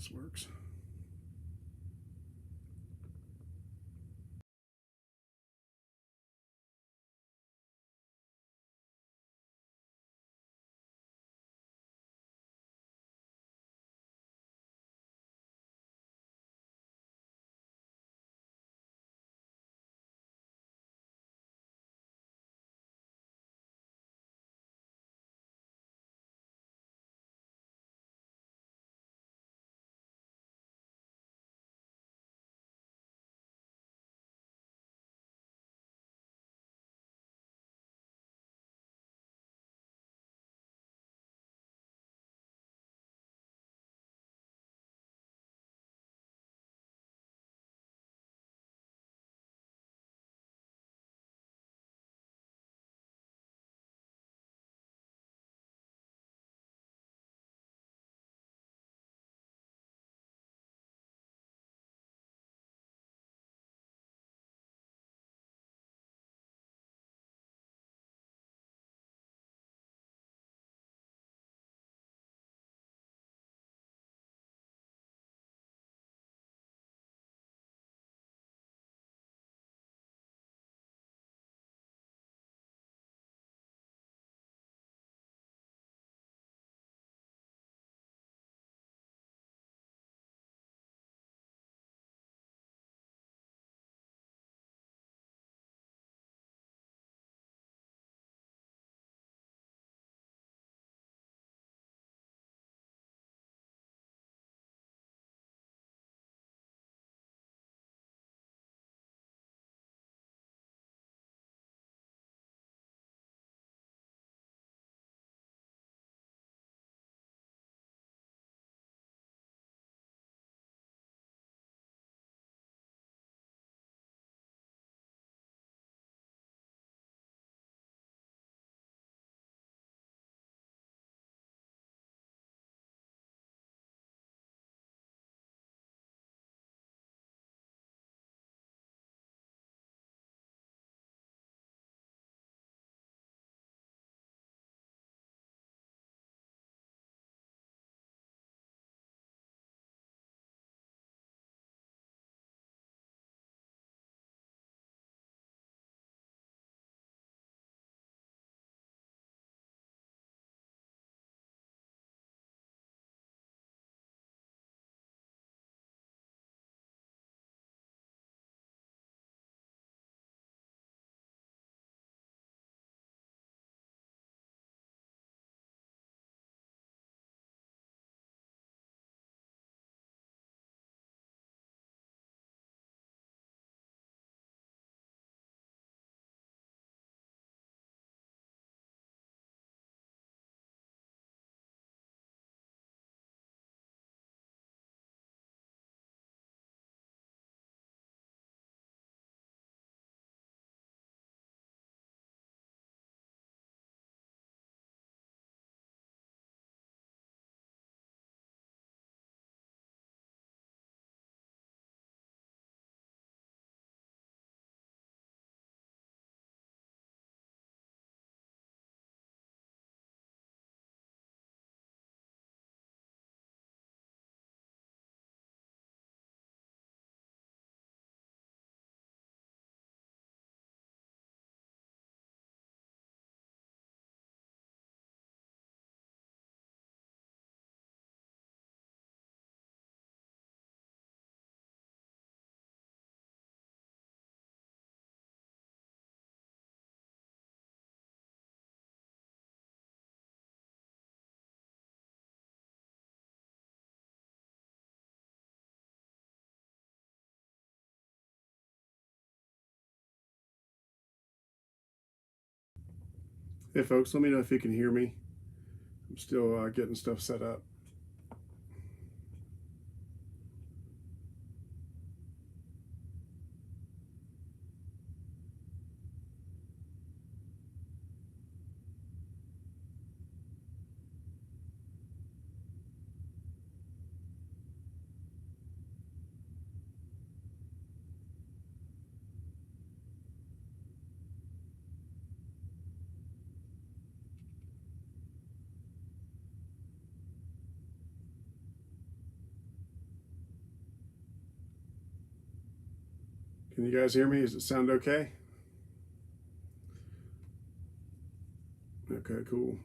this works. Hey folks, let me know if you can hear me. I'm still getting stuff set up. Can you guys hear me? Does it sound okay? Okay, cool.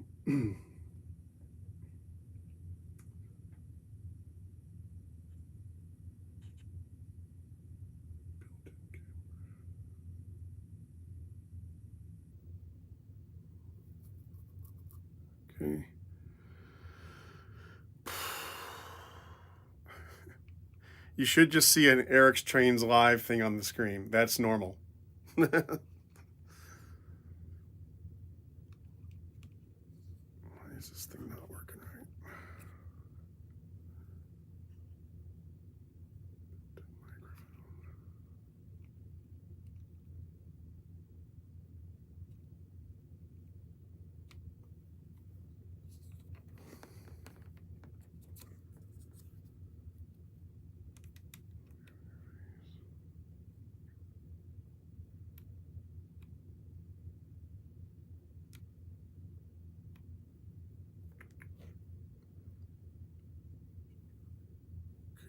Okay. You should just see an Eric's Trains Live thing on the screen. That's normal. Why is this thing not working right?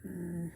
Okay.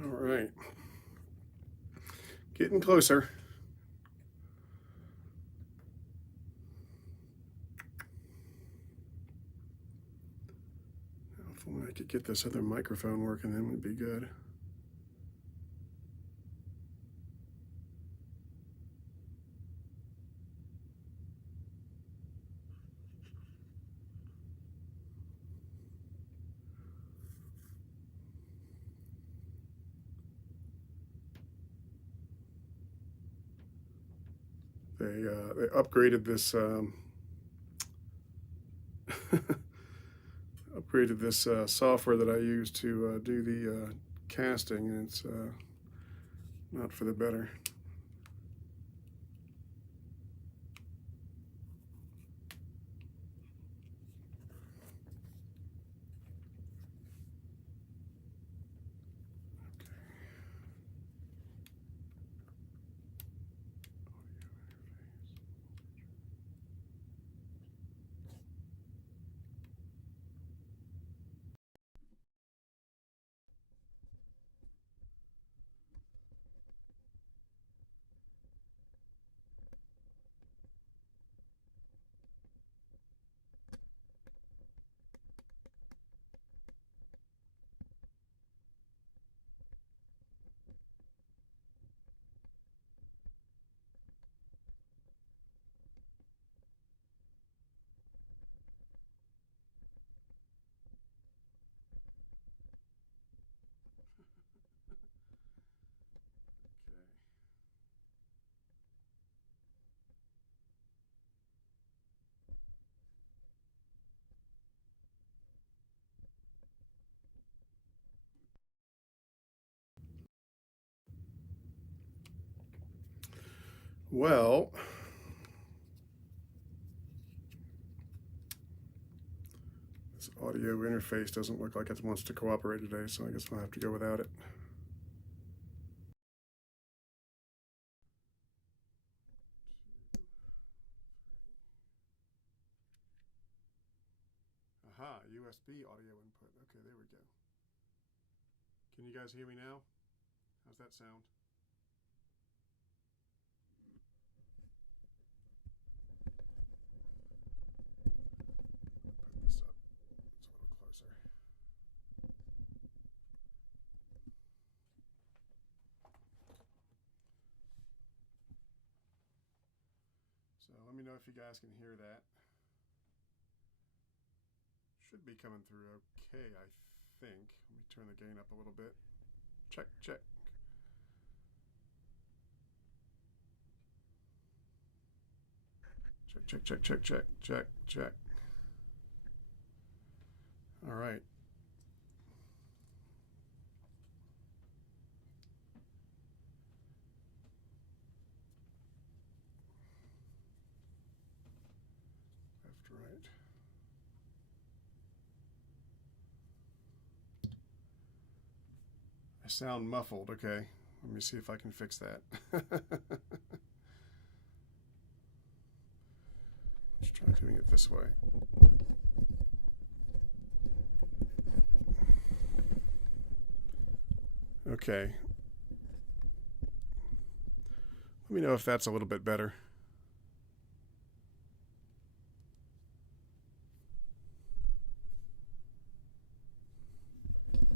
All right. Getting closer. If only I could get this other microphone working, then would be good. They upgraded this upgraded this software that I use to do the casting, and it's not for the better. Well, this audio interface doesn't look like it wants to cooperate today, so I guess I'll have to go without it. Aha, USB audio input. Okay, there we go. Can you guys hear me now? How's that sound? Put this up. It's a little closer. know if you guys can hear that. Should be coming through okay, I think. Let me turn the gain up a little bit. Check, check. Check, check, check, check, check, check, check. All right. Left, right. I sound muffled. Okay. Let me see if I can fix that. Let's try doing it this way. Okay. Let me know if that's a little bit better.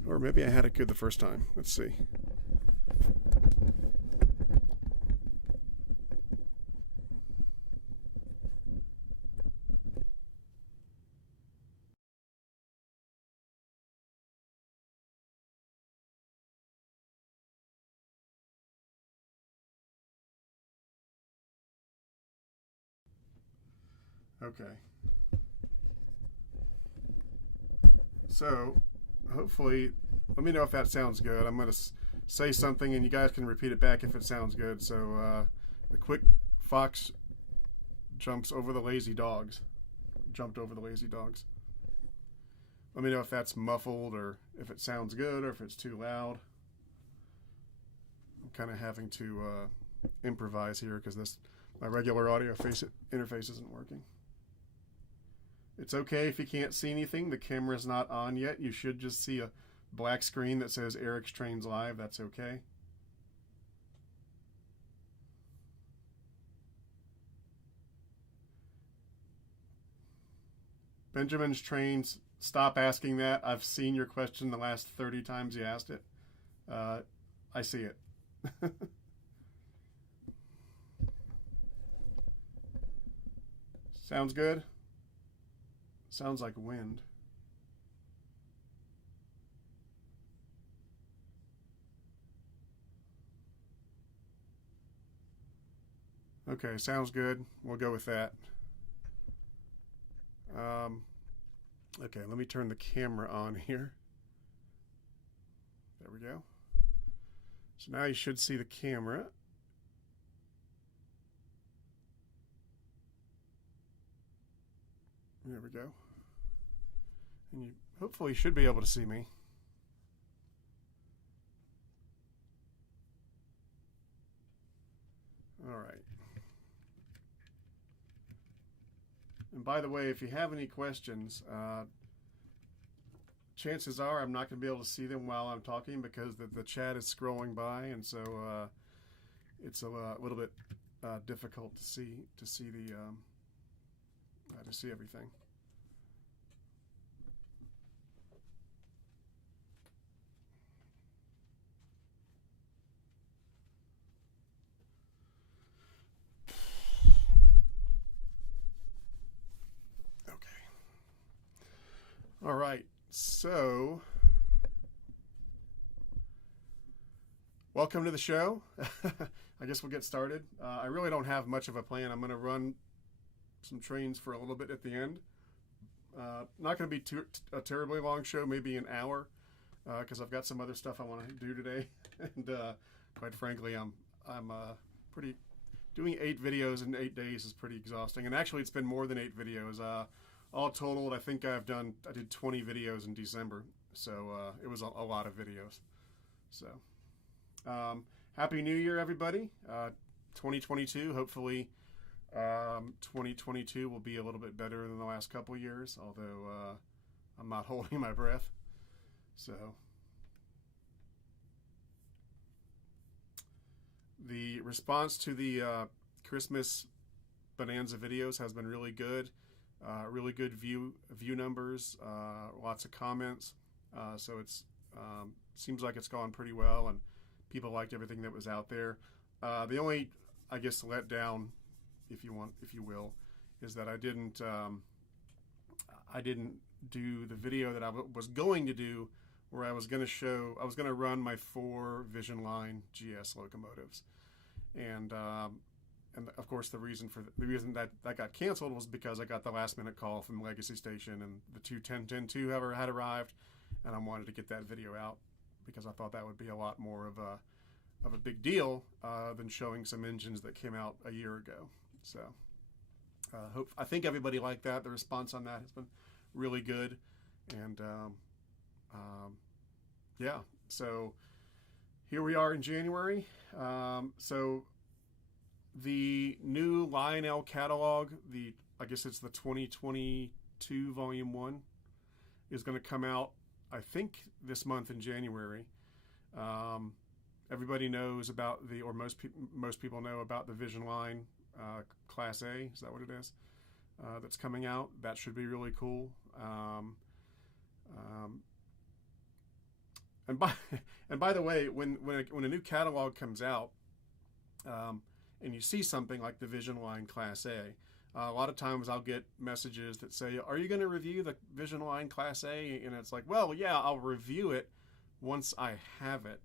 Or maybe I had it good the first time. Let's see. Okay. So, hopefully, let me know if that sounds good. I'm going to say something and you guys can repeat it back if it sounds good. So, the quick fox jumps over the lazy dogs. Jumped over the lazy dogs. Let me know if that's muffled or if it sounds good or if it's too loud. I'm kind of having to improvise here because my regular audio interface isn't working. It's okay if you can't see anything. The camera's not on yet. You should just see a black screen that says Eric's Trains Live. That's okay. Benjamin's Trains, stop asking that. I've seen your question the last 30 times you asked it. I see it. Sounds good? Sounds like wind. Okay, sounds good. We'll go with that. Okay, let me turn the camera on here. There we go. So now you should see the camera. There we go. And you hopefully should be able to see me. All right. And by the way, if you have any questions, chances are I'm not going to be able to see them while I'm talking because the chat is scrolling by, and so it's a little bit difficult to see everything. Okay. All right. So, welcome to the show. I guess we'll get started. I really don't have much of a plan. I'm going to run some trains for a little bit at the end. Not going to be a terribly long show, maybe an hour, because I've got some other stuff I want to do today. And quite frankly, I'm pretty doing 8 videos in 8 days is pretty exhausting. And actually, it's been more than 8 videos. All totaled, I think I did 20 videos in December, so it was a lot of videos. So, Happy New Year, everybody! 2022. Hopefully, 2022 will be a little bit better than the last couple years. Although I'm not holding my breath. So, the response to the Christmas Bonanza videos has been really good. Really good view numbers, lots of comments. So it's seems like it's gone pretty well, and people liked everything that was out there. The only, I guess, letdown, if you will, is that I didn't do the video that I was going to do, where I was going to run my 4 Vision Line GS locomotives, and of course the reason that got canceled was because I got the last minute call from Legacy Station, and the 210-10-2 had arrived, and I wanted to get that video out because I thought that would be a lot more of a big deal than showing some engines that came out a year ago. So I think everybody liked that. The response on that has been really good, and yeah. So here we are in January. So the new Lionel catalog, I guess it's the 2022 Volume 1, is going to come out, I think, this month in January. Everybody knows about or most people know about the Vision Line Class A. Is that what it is? That's coming out. That should be really cool. And by the way, when a new catalog comes out, and you see something like the Vision Line Class A, a lot of times I'll get messages that say, "Are you going to review the Vision Line Class A?" And it's like, well, yeah, I'll review it once I have it.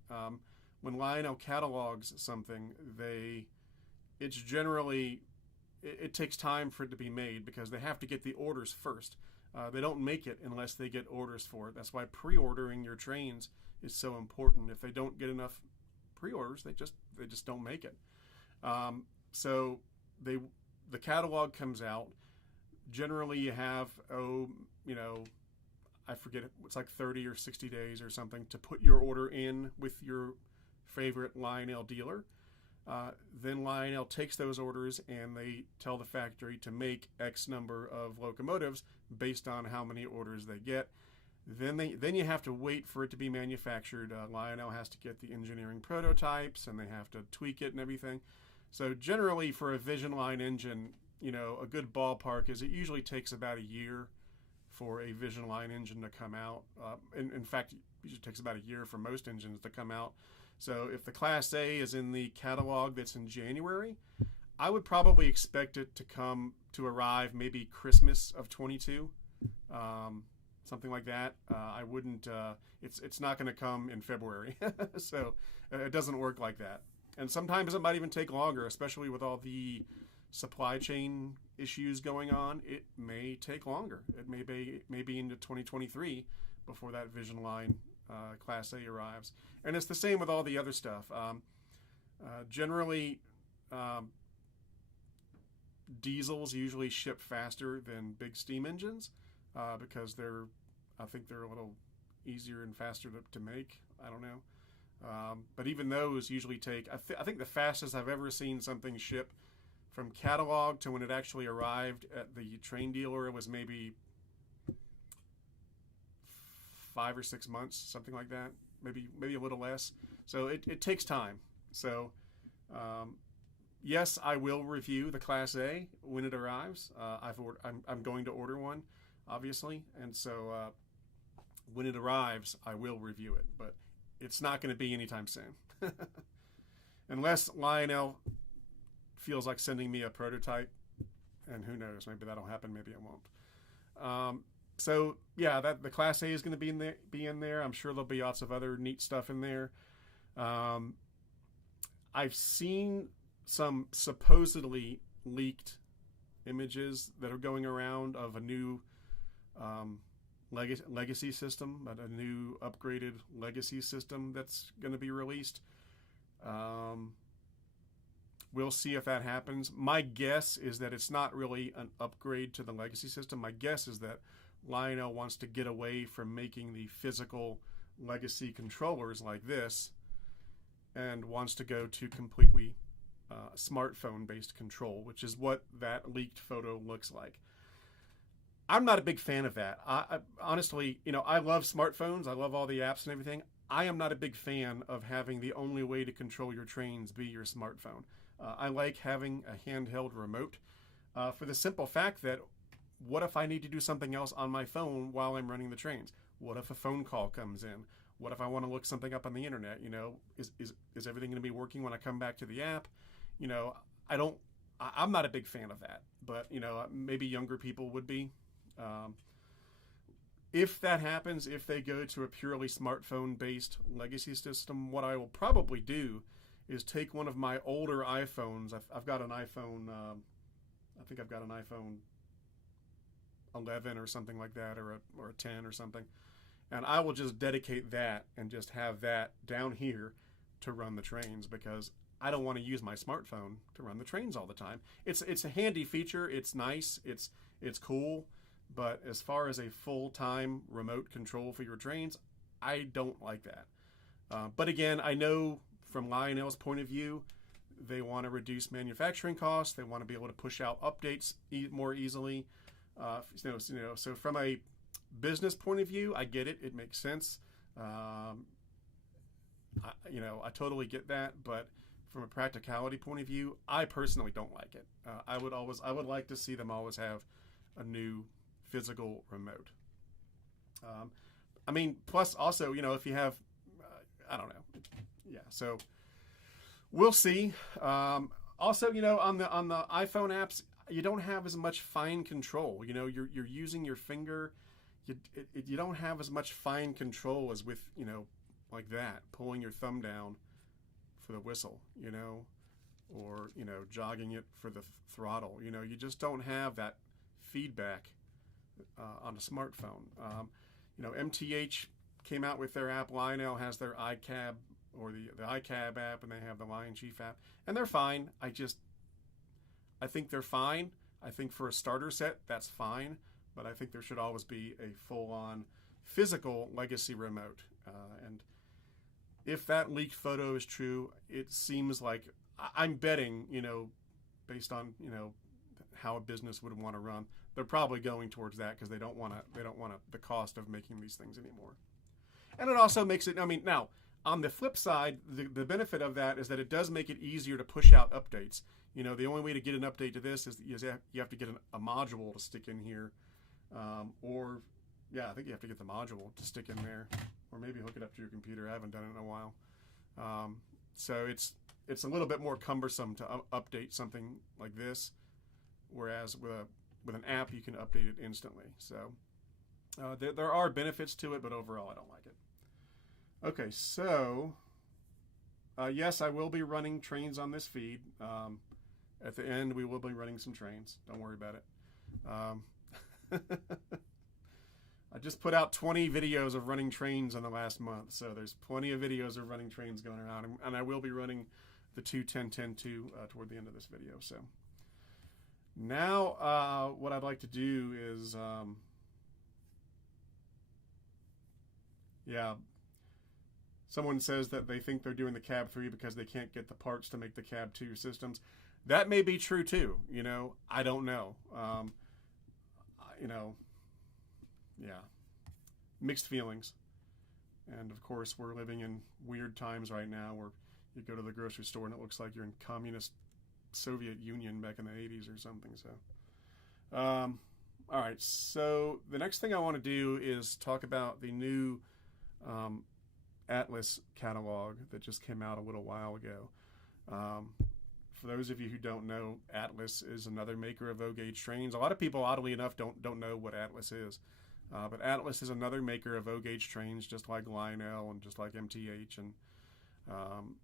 When Lionel catalogs something, it takes time for it to be made because they have to get the orders first. They don't make it unless they get orders for it. That's why pre-ordering your trains is so important. If they don't get enough pre-orders, they just don't make it. So the catalog comes out. Generally, you have I forget, it's like 30 or 60 days or something to put your order in with your favorite Lionel dealer. Then Lionel takes those orders and they tell the factory to make X number of locomotives based on how many orders they get. Then you have to wait for it to be manufactured. Lionel has to get the engineering prototypes and they have to tweak it and everything. So generally for a Vision Line engine, a good ballpark is it usually takes about a year for a Vision Line engine to come out. In fact, it usually takes about a year for most engines to come out. So if the Class A is in the catalog that's in January, I would probably expect it to arrive maybe Christmas of 22, something like that. I wouldn't. It's not going to come in February, so it doesn't work like that. And sometimes it might even take longer, especially with all the supply chain issues going on. It may take longer. It may be into 2023 before that Vision Line Class A arrives. And it's the same with all the other stuff. Generally, diesels usually ship faster than big steam engines because I think they're a little easier and faster to make. I don't know. But even those usually take, I think the fastest I've ever seen something ship from catalog to when it actually arrived at the train dealer was maybe 5 or 6 months, something like that, maybe a little less. So it takes time. So yes, I will review the Class A when it arrives. I'm going to order one, obviously, and so when it arrives, I will review it. But it's not going to be anytime soon, unless Lionel feels like sending me a prototype, and who knows, maybe that'll happen, maybe it won't. So yeah, the Class A is going to be in there. I'm sure there'll be lots of other neat stuff in there. I've seen some supposedly leaked images that are going around of a new legacy system, a new upgraded legacy system that's going to be released. We'll see if that happens. My guess is that it's not really an upgrade to the legacy system. My guess is that Lionel wants to get away from making the physical legacy controllers like this and wants to go to completely smartphone-based control, which is what that leaked photo looks like. I'm not a big fan of that. I honestly, I love smartphones. I love all the apps and everything. I am not a big fan of having the only way to control your trains be your smartphone. I like having a handheld remote for the simple fact that what if I need to do something else on my phone while I'm running the trains? What if a phone call comes in? What if I want to look something up on the internet? Is everything going to be working when I come back to the app? I don't I'm not a big fan of that, but maybe younger people would be. If that happens, if they go to a purely smartphone-based legacy system, what I will probably do is take one of my older iPhones. I've got an iPhone. I think I've got an iPhone 11 or something like that, or a 10 or something, and I will just dedicate that and just have that down here to run the trains, because I don't want to use my smartphone to run the trains all the time. It's a handy feature. It's nice. It's cool. But as far as a full-time remote control for your trains, I don't like that. But again, I know from Lionel's point of view, they want to reduce manufacturing costs. They want to be able to push out updates more easily. So from a business point of view, I get it. It makes sense. I totally get that. But from a practicality point of view, I personally don't like it. I would like to see them always have a new physical remote. Plus also, if you have, I don't know. Yeah, so we'll see. Also, on the iPhone apps, you don't have as much fine control. You're using your finger. You don't have as much fine control as with, like that, pulling your thumb down for the whistle, or, jogging it for the throttle. You just don't have that feedback on a smartphone. MTH came out with their app. Lionel has their iCab, or the iCab app, and they have the Lion Chief app, and they're fine. I think they're fine. I think for a starter set, that's fine, but I think there should always be a full-on physical legacy remote. And if that leaked photo is true, it seems like, I'm betting, based on, how a business would want to run, they're probably going towards that, because they don't want the cost of making these things anymore. And it also makes it, now, on the flip side, the benefit of that is that it does make it easier to push out updates. The only way to get an update to this is you have to get a module to stick in here. I think you have to get the module to stick in there, or maybe hook it up to your computer. I haven't done it in a while. So it's a little bit more cumbersome to update something like this, whereas with an app, you can update it instantly. So there are benefits to it, but overall, I don't like it. Okay, so yes, I will be running trains on this feed. At the end, we will be running some trains. Don't worry about it. I just put out 20 videos of running trains in the last month, so there's plenty of videos of running trains going around, and I will be running the 2.10.10.2 toward the end of this video. So now what I'd like to do is, someone says that they think they're doing the Cab 3 because they can't get the parts to make the Cab 2 systems. That may be true too. I don't know. Mixed feelings. And of course, we're living in weird times right now where you go to the grocery store and it looks like you're in communist Soviet Union back in the 80s or something. So, all right. So the next thing I want to do is talk about the new Atlas catalog that just came out a little while ago. For those of you who don't know, Atlas is another maker of O-gauge trains. A lot of people, oddly enough, don't know what Atlas is. But Atlas is another maker of O-gauge trains, just like Lionel and just like MTH.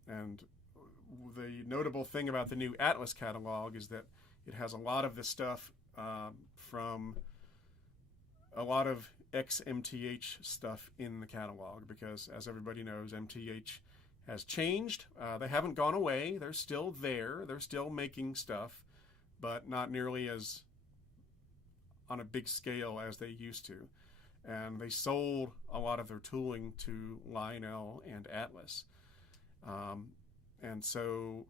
And the notable thing about the new Atlas catalog is that it has a lot of the stuff from a lot of ex-MTH stuff in the catalog, because, as everybody knows, MTH has changed. They haven't gone away. They're still there. They're still making stuff, but not nearly as on a big scale as they used to. And they sold a lot of their tooling to Lionel and Atlas. And so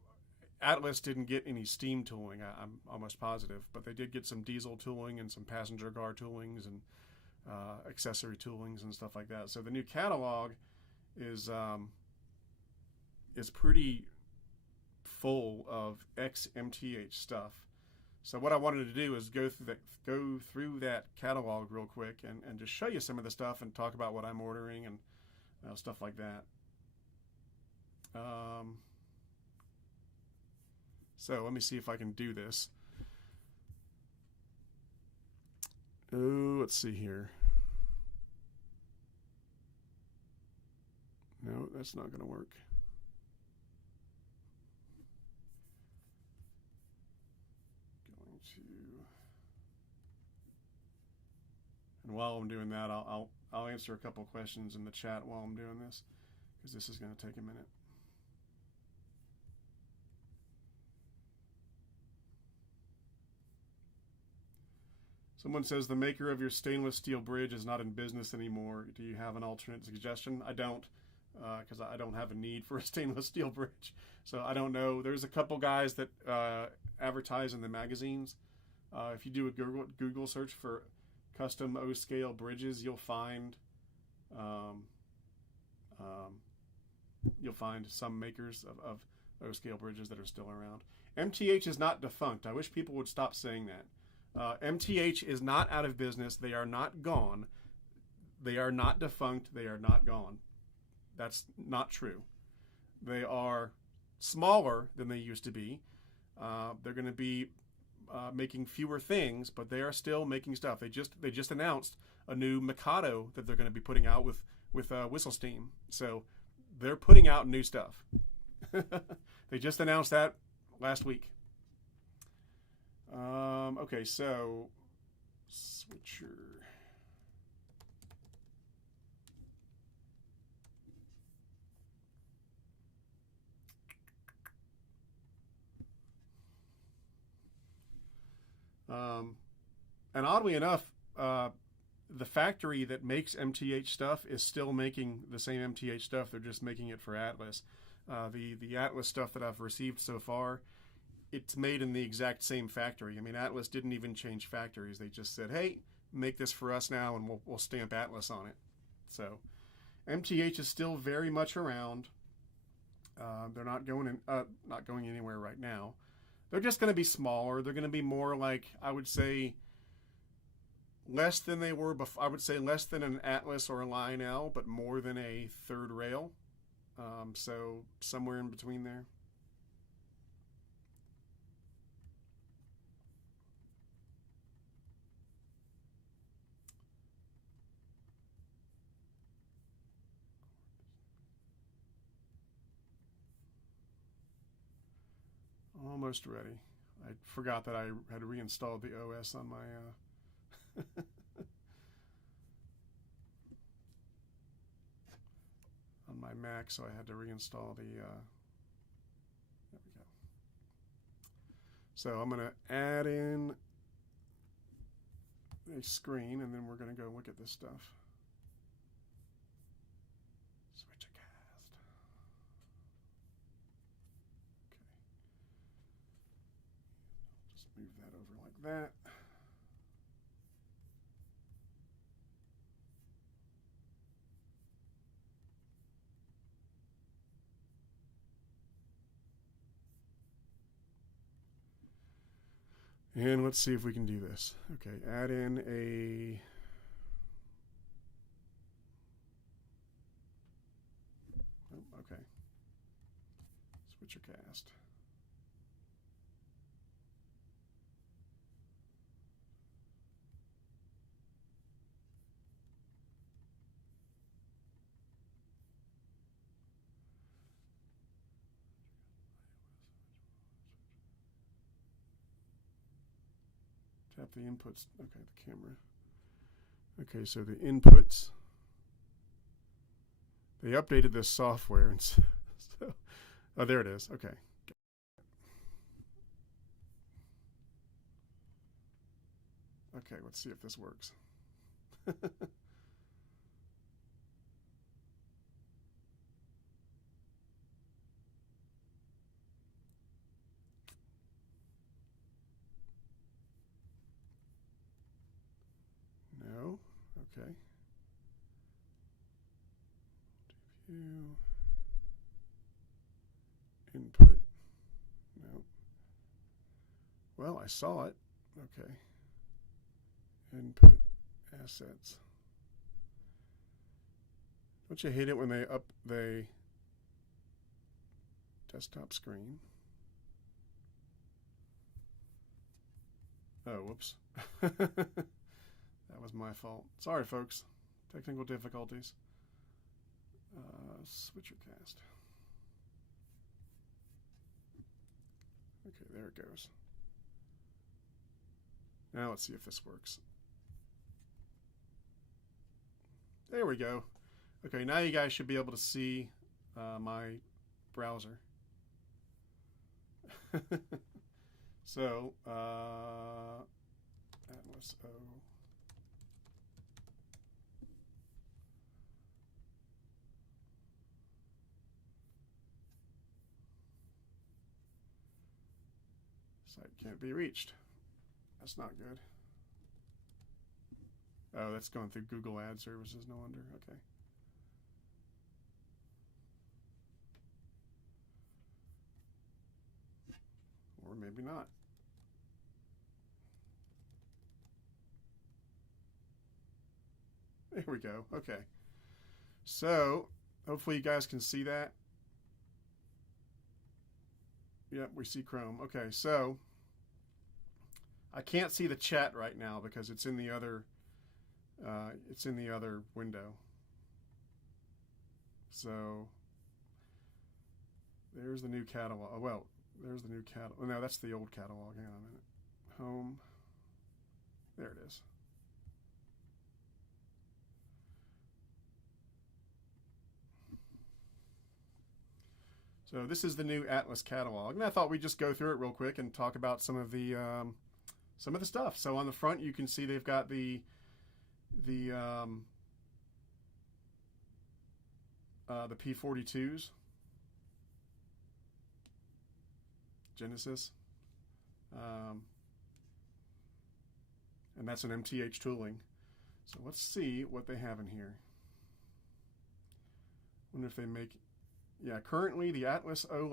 Atlas didn't get any steam tooling, I'm almost positive, but they did get some diesel tooling and some passenger car toolings and accessory toolings and stuff like that. So the new catalog is pretty full of ex-MTH stuff. So what I wanted to do is go through that catalog real quick and just show you some of the stuff and talk about what I'm ordering and stuff like that. So let me see if I can do this. Oh, let's see here. No, that's not going to work. Going to, and while I'm doing that, I'll answer a couple questions in the chat while I'm doing this, because this is going to take a minute. Someone says the maker of your stainless steel bridge is not in business anymore. Do you have an alternate suggestion? I don't, because I don't have a need for a stainless steel bridge. So I don't know. There's a couple guys that advertise in the magazines. If you do a Google search for custom O-scale bridges, you'll find some makers of O-scale bridges that are still around. MTH is not defunct. I wish people would stop saying that. MTH is not out of business. They are not gone. They are not defunct. They are not gone. That's not true. They are smaller than they used to be. They're going to be making fewer things, but they are still making stuff. They just announced a new Mikado that they're going to be putting out with Whistle Steam. So they're putting out new stuff. They just announced that last week. Okay, so switcher. And oddly enough, the factory that makes MTH stuff is still making the same MTH stuff. They're just making it for Atlas. The Atlas stuff that I've received so far, it's made in the exact same factory. I mean, Atlas didn't even change factories. They just said, hey, make this for us now, and we'll stamp Atlas on it. So MTH is still very much around. They're not going anywhere right now. They're just going to be smaller. They're going to be more like, I would say, less than they were before. I would say less than an Atlas or a Lionel, but more than a third rail. So somewhere in between there. Almost ready. I forgot that I had reinstalled the OS on my on my Mac, so I had to reinstall the there we go. So I'm going to add in a screen, and then we're going to go look at this stuff. Switch a cast. Okay. Just move that over like that. And let's see if we can do this. Okay, add in a okay. Switcher cast. Tap the inputs. Okay, the camera. Okay, so the inputs. They updated this software, and so oh, there it is. Okay. Okay, let's see if this works. No. Okay. View. Input. No. Well, I saw it. Okay. Input assets. Don't you hate it when they desktop screen? Oh, whoops. That was my fault. Sorry, folks. Technical difficulties. Switcher cast. Okay, there it goes. Now let's see if this works. There we go. Okay, now you guys should be able to see my browser. So, Atlas O. Site can't be reached. That's not good. Oh, that's going through Google Ad Services, no wonder. Okay. Or maybe not. There we go. Okay. So, hopefully you guys can see that. Yep, we see Chrome. Okay, so I can't see the chat right now because it's in the other window. So there's the new catalog. Oh, well, there's the new catalog. Oh, no, that's the old catalog. Hang on a minute. Home. There it is. So this is the new Atlas catalog, and I thought we'd just go through it real quick and talk about some of the stuff. So on the front, you can see they've got the P42s, Genesis, and that's an MTH tooling. So let's see what they have in here. Wonder if they make. Yeah, currently the Atlas O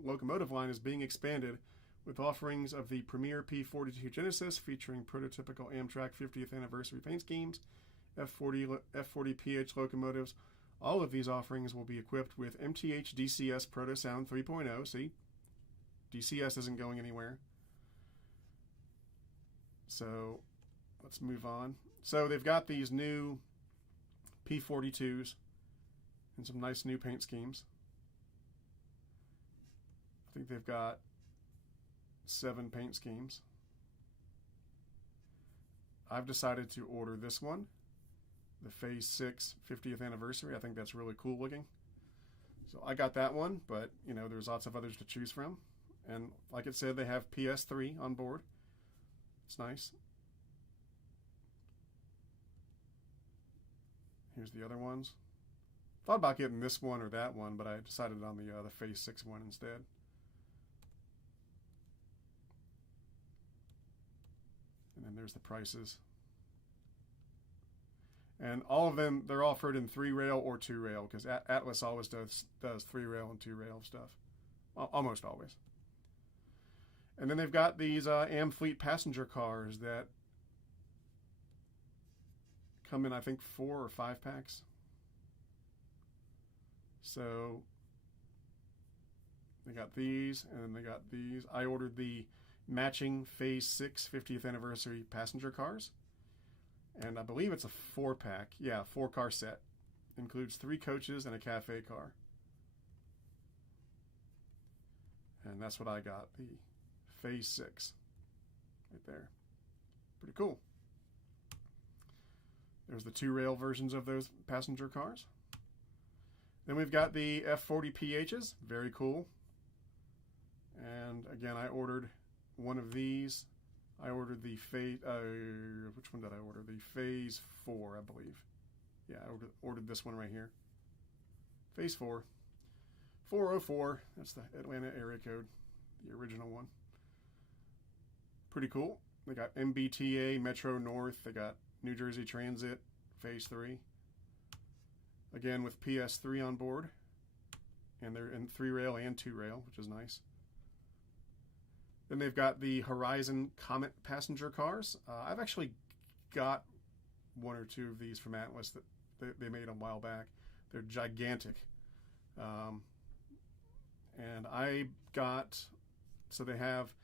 locomotive line is being expanded with offerings of the Premier P42 Genesis featuring prototypical Amtrak 50th anniversary paint schemes, F40 PH locomotives. All of these offerings will be equipped with MTH DCS ProtoSound 3.0. See, DCS isn't going anywhere. So let's move on. So they've got these new P42s and some nice new paint schemes. I think they've got 7 paint schemes. I've decided to order this one, the Phase 6 50th anniversary. I think that's really cool looking. So I got that one, but you know, there's lots of others to choose from. And like it said, they have PS3 on board. It's nice. Here's the other ones. Thought about getting this one or that one, but I decided on the Phase 6 one instead. And then there's the prices. And all of them, they're offered in 3-rail or 2-rail, because Atlas always does 3-rail and 2-rail stuff. Well, almost always. And then they've got these Amfleet passenger cars that come in, I think, 4 or 5 packs. So they got these, and then they got these. I ordered the matching Phase 6 50th anniversary passenger cars, and I believe it's a 4-pack. Yeah, 4-car set. Includes 3 coaches and a cafe car. And that's what I got, the Phase 6 right there. Pretty cool. There's the 2-rail versions of those passenger cars. Then we've got the F40 PHs, very cool. And again, I ordered one of these. I ordered the Phase, which one did I order? The Phase 4, I believe. Yeah, I ordered this one right here. Phase 4. 404, that's the Atlanta area code, the original one. Pretty cool. They got MBTA, Metro North, they got New Jersey Transit, Phase 3. Again, with PS3 on board, and they're in 3-rail and 2-rail, which is nice. Then they've got the Horizon Comet passenger cars. I've actually got 1 or 2 of these from Atlas that they made a while back. They're gigantic. And I got, so they have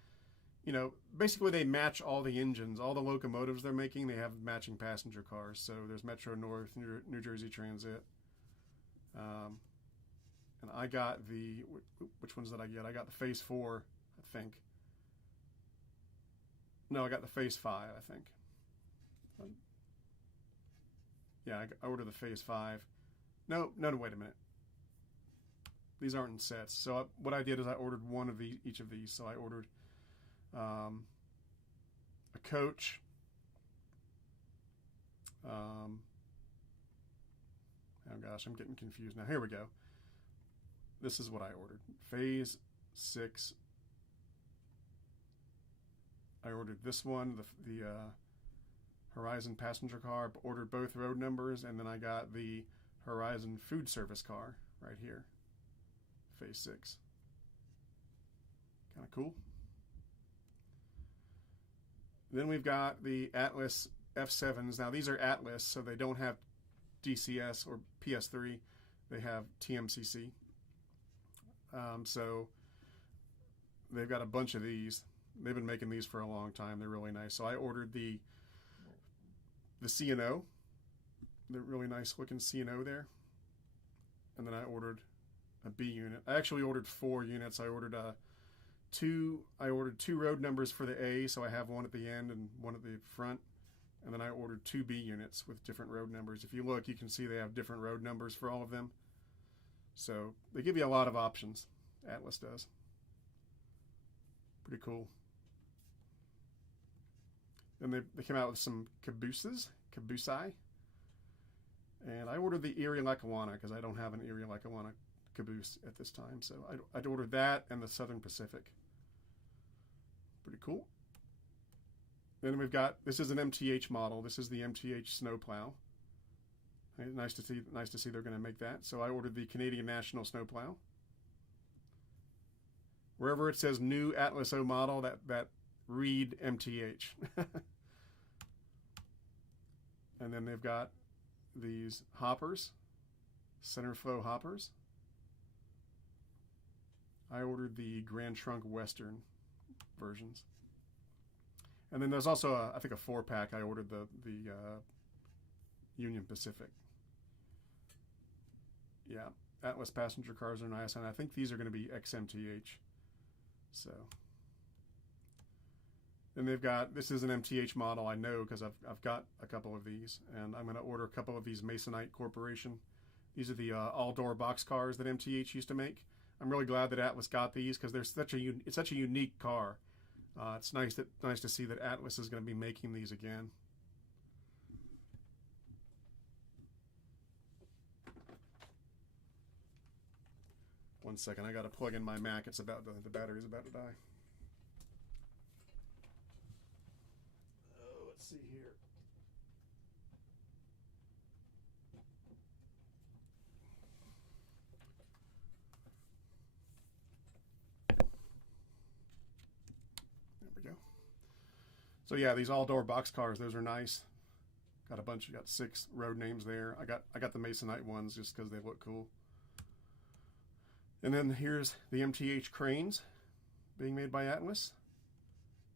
you know, basically they match all the engines, all the locomotives they're making. They have matching passenger cars. So there's Metro North, New Jersey Transit, and I got which ones did I get? I got the Phase 4, I think. No, I got the Phase 5, I think. Yeah, I ordered the Phase 5. No, wait a minute. These aren't in sets. So what I did is I ordered one of each of these. So I ordered a coach, oh gosh, I'm getting confused now. Here we go. This is what I ordered. Phase 6. I ordered this one, the Horizon passenger car, ordered both road numbers, and then I got the Horizon food service car right here. Phase 6. Kind of cool. Then we've got the Atlas F7s. Now these are Atlas, so they don't have DCS or PS3. They have TMCC. So they've got a bunch of these. They've been making these for a long time. They're really nice. So I ordered the C&O. The really nice looking C&O there. And then I ordered a B unit. I actually ordered 4 units. I ordered two road numbers for the A, so I have one at the end and one at the front. And then I ordered 2 B units with different road numbers. If you look, you can see they have different road numbers for all of them. So they give you a lot of options. Atlas does. Pretty cool. And they came out with some cabooses. And I ordered the Erie Lackawanna because I don't have an Erie Lackawanna caboose at this time. So I'd ordered that and the Southern Pacific. Pretty cool. Then we've got, this is an MTH model. This is the MTH snowplow. Nice to see they're going to make that. So I ordered the Canadian National snowplow. Wherever it says new Atlas O model, that read MTH. And then they've got these hoppers, center flow hoppers. I ordered the Grand Trunk Western versions. And then there's also, I think, a 4-pack. I ordered the Union Pacific. Yeah, Atlas passenger cars are nice, and I think these are going to be XMTH. So, then they've got, this is an MTH model, I know, because I've got a couple of these, and I'm going to order a couple of these Masonite Corporation. These are the all-door box cars that MTH used to make. I'm really glad that Atlas got these because it's such a unique car. It's nice to see that Atlas is going to be making these again. One second, I got to plug in my Mac. The battery's about to die. Oh, let's see here. There we go. So yeah, these all-door box cars, those are nice. Got a bunch. Got 6 road names there. I got the Masonite ones just because they look cool. And then here's the MTH cranes being made by Atlas.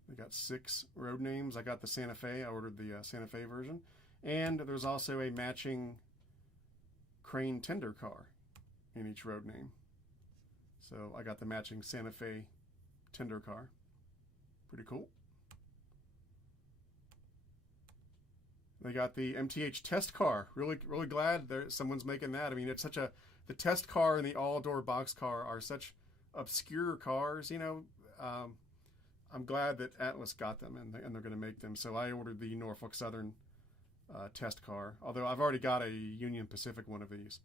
They got 6 road names. I got the Santa Fe. I ordered the Santa Fe version. And there's also a matching crane tender car in each road name. So I got the matching Santa Fe tender car. Pretty cool. They got the MTH test car. Really glad someone's making that. I mean, it's such a... The test car and the all-door box car are such obscure cars, you know. I'm glad that Atlas got them and they're going to make them. So I ordered the Norfolk Southern test car. Although I've already got a Union Pacific one of these,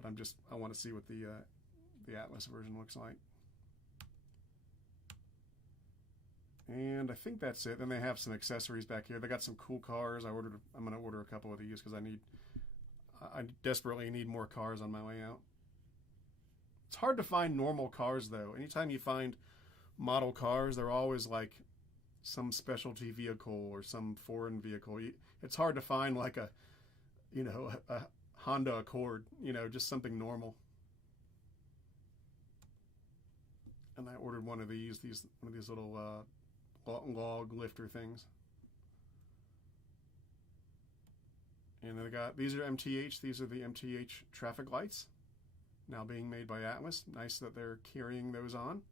but I want to see what the Atlas version looks like. And I think that's it. Then they have some accessories back here. They got some cool cars. I'm going to order a couple of these because I desperately need more cars on my way out. It's hard to find normal cars, though. Anytime you find model cars, they're always like some specialty vehicle or some foreign vehicle. It's hard to find like a Honda Accord, just something normal. And I ordered one of these little log lifter things. And they got, these are MTH. These are the MTH traffic lights, now being made by Atlas. Nice that they're carrying those on.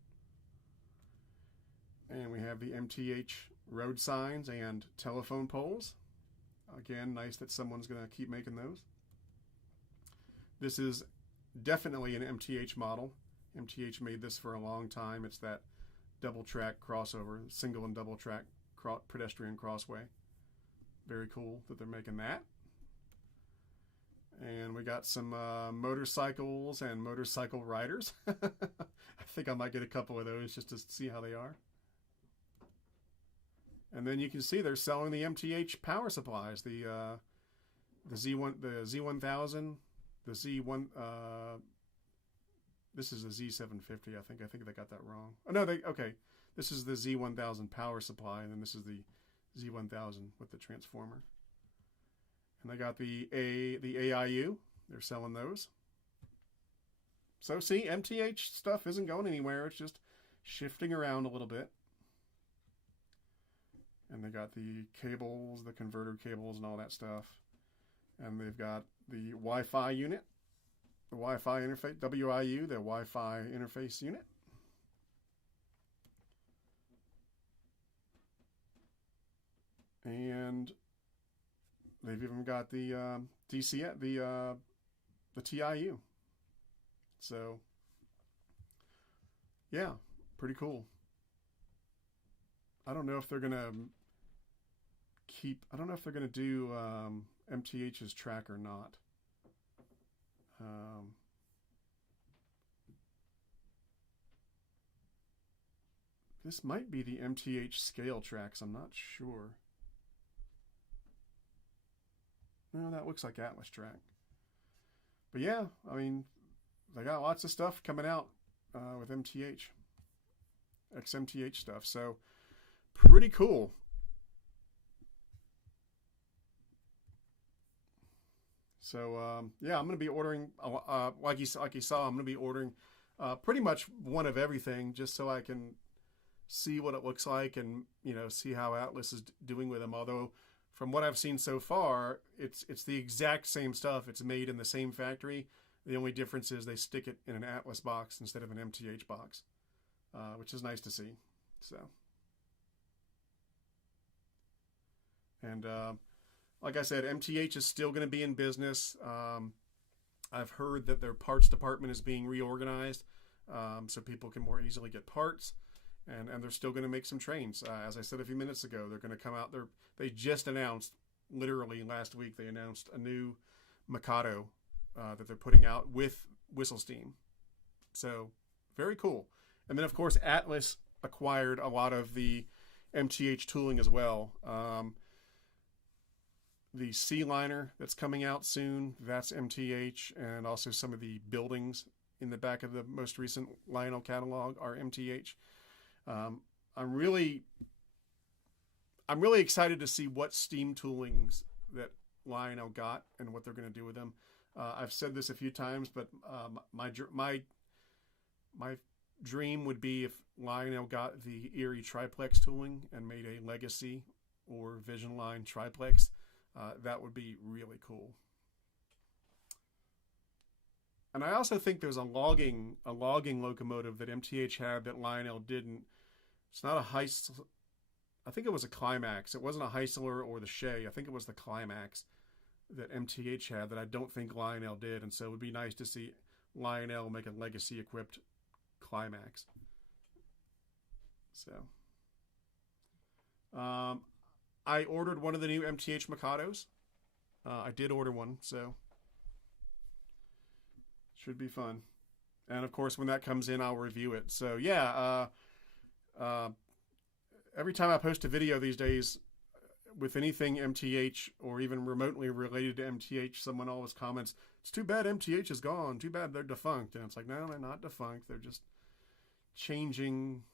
And we have the MTH road signs and telephone poles. Again, nice that someone's going to keep making those. This is definitely an MTH model. MTH made this for a long time. It's that double track crossover, single and double track pedestrian crossway. Very cool that they're making that. And we got some motorcycles and motorcycle riders. I think I might get a couple of those just to see how they are. And then you can see they're selling the MTH power supplies. The Z1, the Z1000, the Z1. This is the Z750. I think they got that wrong. Oh no, okay. This is the Z1000 power supply, and then this is the Z1000 with the transformer. And they got the AIU. They're selling those. So see, MTH stuff isn't going anywhere. It's just shifting around a little bit. And they got the cables, the converter cables, and all that stuff. And they've got the Wi-Fi unit, the Wi-Fi interface, WIU, the Wi-Fi interface unit. And they've even got the DCS, the TIU. So, yeah, pretty cool. I don't know if they're gonna I don't know if they're gonna do MTH's track or not. This might be the MTH scale tracks. I'm not sure. No, that looks like Atlas track. But yeah, I mean, they got lots of stuff coming out with MTH, XMTH stuff. So pretty cool. So yeah, I'm going to be ordering, like you saw, I'm going to be ordering pretty much one of everything, just so I can see what it looks like and, you know, see how Atlas is doing with them. Although from what I've seen so far, it's the exact same stuff. It's made in the same factory. The only difference is they stick it in an Atlas box instead of an MTH box, which is nice to see. So, and like I said, MTH is still going to be in business. I've heard that their parts department is being reorganized so people can more easily get parts. And they're still going to make some trains. As I said a few minutes ago, they're going to come out. They just announced, literally last week, they announced a new Mikado that they're putting out with Whistle Steam. So, very cool. And then, of course, Atlas acquired a lot of the MTH tooling as well. The C-liner that's coming out soon, that's MTH. And also some of the buildings in the back of the most recent Lionel catalog are MTH. I'm really excited to see what steam toolings that Lionel got and what they're going to do with them. I've said this a few times, but my dream would be if Lionel got the Erie Triplex tooling and made a Legacy or Vision Line Triplex. That would be really cool. And I also think there's a logging locomotive that MTH had that Lionel didn't. It's not a Heisler. I think it was a Climax. It wasn't a Heisler or the Shea. I think it was the Climax that MTH had that I don't think Lionel did. And so it would be nice to see Lionel make a Legacy-equipped Climax. So, I ordered one of the new MTH Mikados. I did order one, so should be fun. And of course, when that comes in, I'll review it. So yeah, every time I post a video these days with anything MTH or even remotely related to MTH, someone always comments, "It's too bad MTH is gone. Too bad they're defunct." And it's like, no, they're not defunct. They're just changing.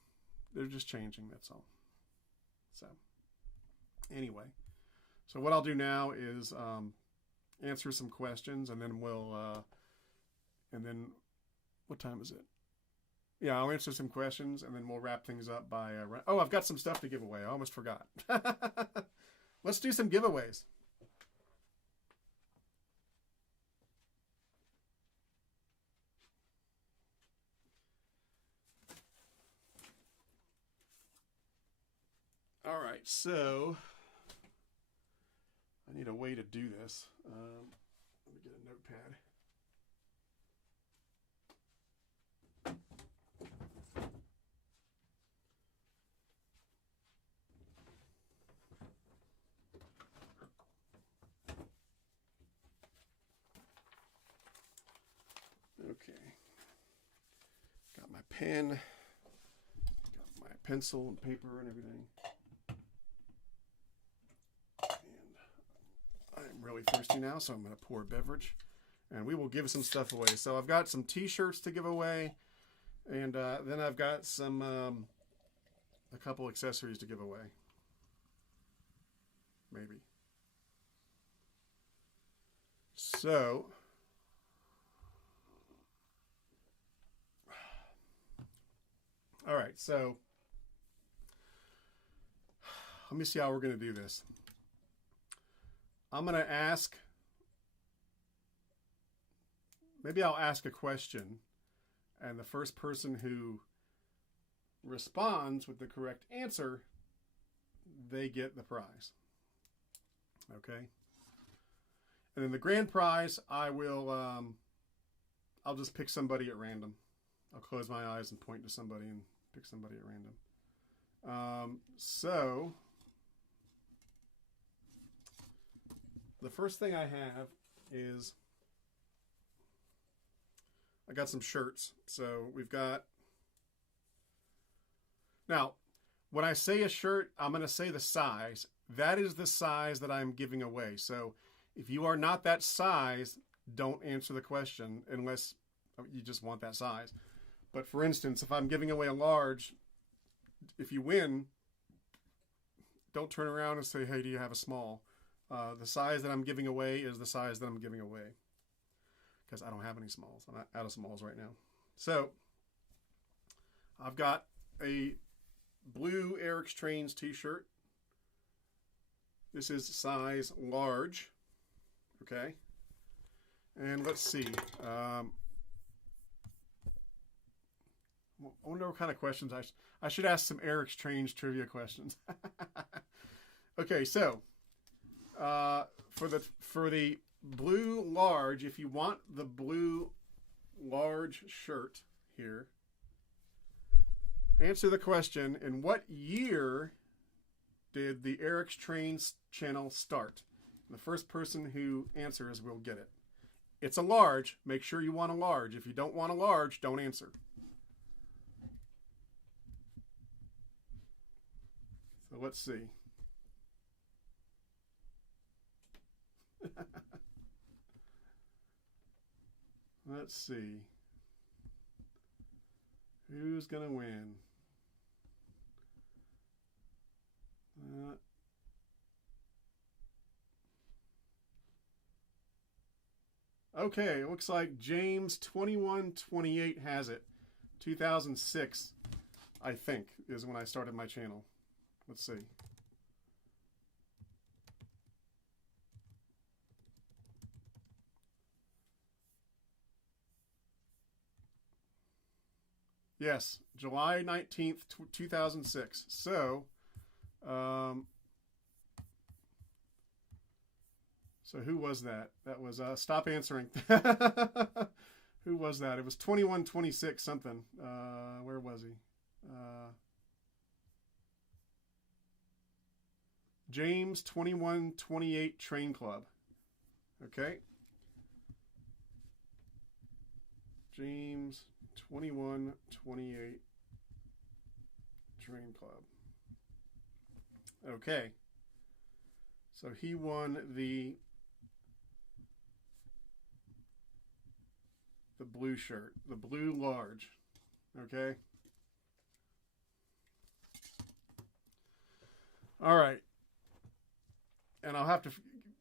They're just changing. That's all. So anyway, so what I'll do now is answer some questions, and then we'll and then what time is it? Yeah, I'll answer some questions and then we'll wrap things up by. Oh, I've got some stuff to give away. I almost forgot. Let's do some giveaways. All right, so I need a way to do this. Let me get a notepad. Okay. Got my pen, got my pencil and paper and everything. And I'm really thirsty now, so I'm going to pour a beverage. And we will give some stuff away. So I've got some t-shirts to give away. And then I've got some, a couple accessories to give away. Maybe. So, all right, so let me see how we're going to do this. I'm going to ask, maybe I'll ask a question, and the first person who responds with the correct answer, they get the prize. Okay? And then the grand prize, I'll just pick somebody at random. I'll close my eyes and point to somebody and pick somebody at random. So, the first thing I have is I got some shirts. So we've got, now, when I say a shirt, I'm going to say the size. That is the size that I'm giving away. So if you are not that size, don't answer the question unless you just want that size. But for instance, if I'm giving away a large, if you win, don't turn around and say, hey, do you have a small? The size that I'm giving away is the size that I'm giving away. Because I don't have any smalls. I'm out of smalls right now. So, I've got a blue Eric's Trains t-shirt. This is size large. Okay. And let's see. I wonder what kind of questions I should ask some Eric's Trains trivia questions. Okay, so for the blue large, if you want the blue large shirt here, answer the question, in what year did the Eric's Trains channel start? And the first person who answers will get it. It's a large. Make sure you want a large. If you don't want a large, don't answer. So let's see. Let's see. Who's going to win? Okay, it looks like James 2128 has it. 2006, I think, is when I started my channel. Let's see. Yes, July 19th, 2006. So, so who was that? That was, stop answering. Who was that? It was 2126 something. Where was he? James 2128 Train Club. Okay. James 2128 Train Club. Okay. So he won the blue shirt, the blue large. Okay. All right. And I'll have to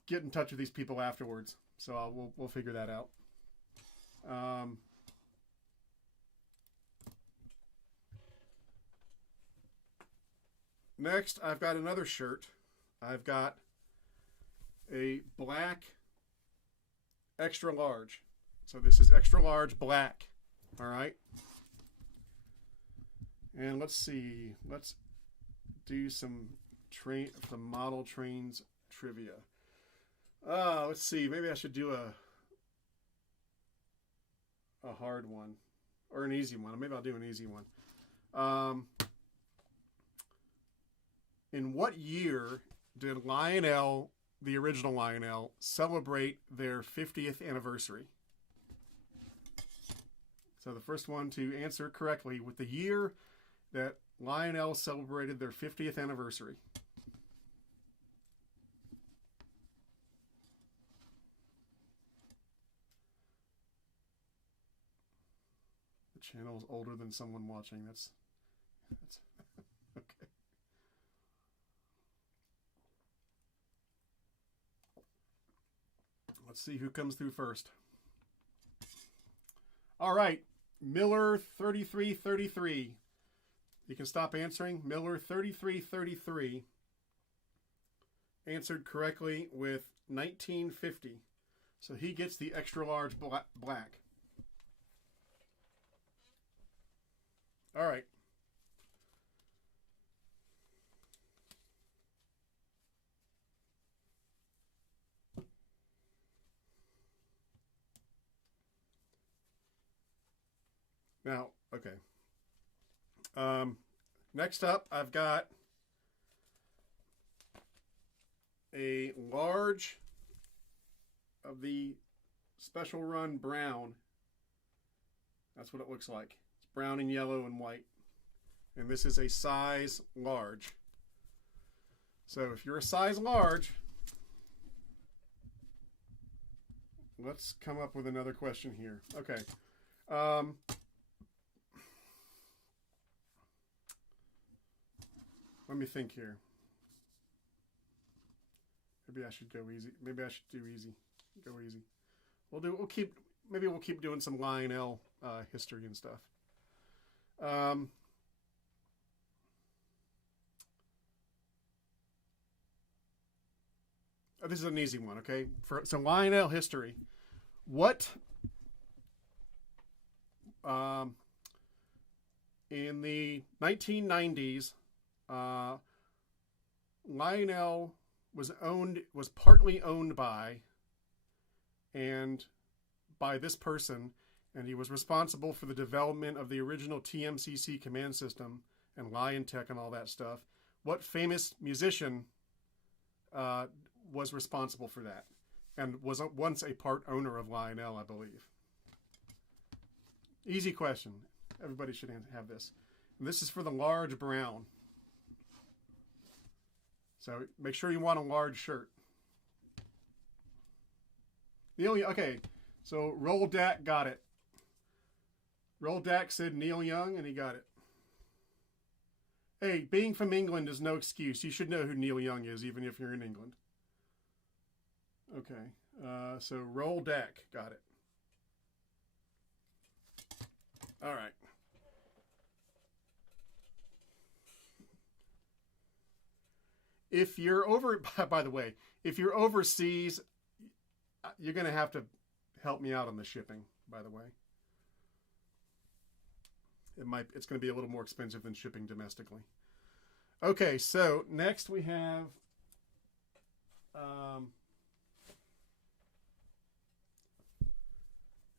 get in touch with these people afterwards. So we'll figure that out. Next, I've got another shirt. I've got a black extra large. So this is extra large black. All right. And let's see. Let's do some model trains trivia. Let's see. Maybe I should do a hard one or an easy one. Maybe I'll do an easy one. In what year did Lionel, the original Lionel, celebrate their 50th anniversary? So the first one to answer correctly with the year that Lionel celebrated their 50th anniversary. The channel is older than someone watching. That's okay. Let's see who comes through first. All right, Miller 3333. You can stop answering. Miller 3333 answered correctly with 1950. So he gets the extra large black. All right. Now, okay. Next up, I've got a large of the Special Run brown. That's what it looks like. It's brown and yellow and white. And this is a size large. So if you're a size large, let's come up with another question here. Okay. Let me think here. Maybe I should go easy. Maybe I should do easy. Go easy. We'll keep doing some Lionel history and stuff. This is an easy one, okay? So Lionel history. What in the 1990s, Lionel was partly owned by this person, and he was responsible for the development of the original TMCC command system and LionTech and all that stuff. What famous musician was responsible for that and was once a part owner of Lionel, I believe? Easy question. Everybody should have this. And this is for the large brown. So make sure you want a large shirt. Okay, so Roll Dak got it. Roll Dak said Neil Young, and he got it. Hey, being from England is no excuse. You should know who Neil Young is, even if you're in England. Okay, so Roll Dak got it. All right. If you're by the way, if you're overseas, you're going to have to help me out on the shipping, by the way. It's going to be a little more expensive than shipping domestically. Okay, so next we have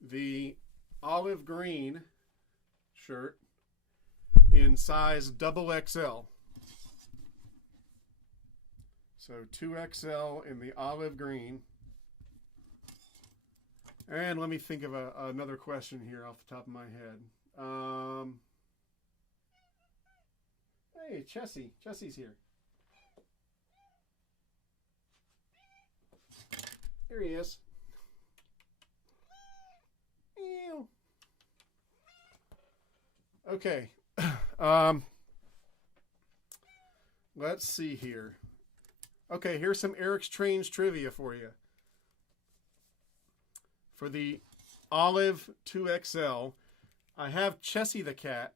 the olive green shirt in size XXL. So 2XL in the olive green. And let me think of another question here off the top of my head. Hey, Chessie. Chessie's here. Here he is. Ew. Okay. Let's see here. Okay, here's some Eric's Trains trivia for you. For the Olive 2XL, I have Chessie the cat.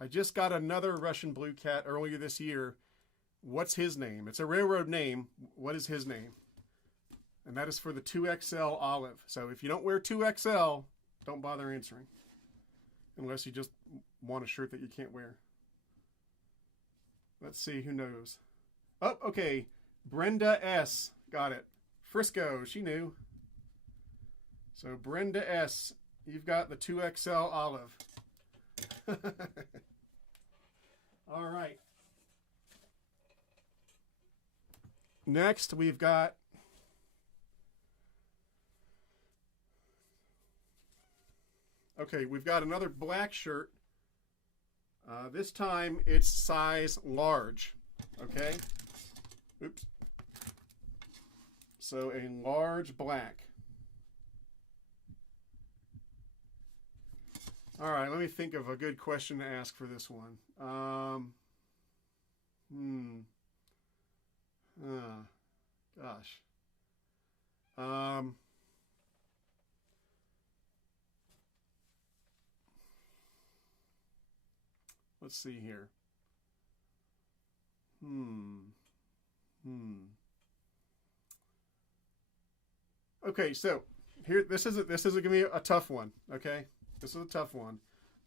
I just got another Russian blue cat earlier this year, What's his name? It's a railroad name. What is his name? And that is for the 2XL Olive. So if you don't wear 2XL, don't bother answering. Unless you just want a shirt that you can't wear. Let's see, who knows? Oh, okay. Brenda S. Got it. Frisco, she knew. So Brenda S., you've got the 2XL Olive. All right. Next, we've got we've got another black shirt. This time it's size large. Okay. Oops. So a large black. All right, let me think of a good question to ask for this one. Gosh. Let's see here. Okay, so here, this is gonna be a tough one. Okay, this is a tough one.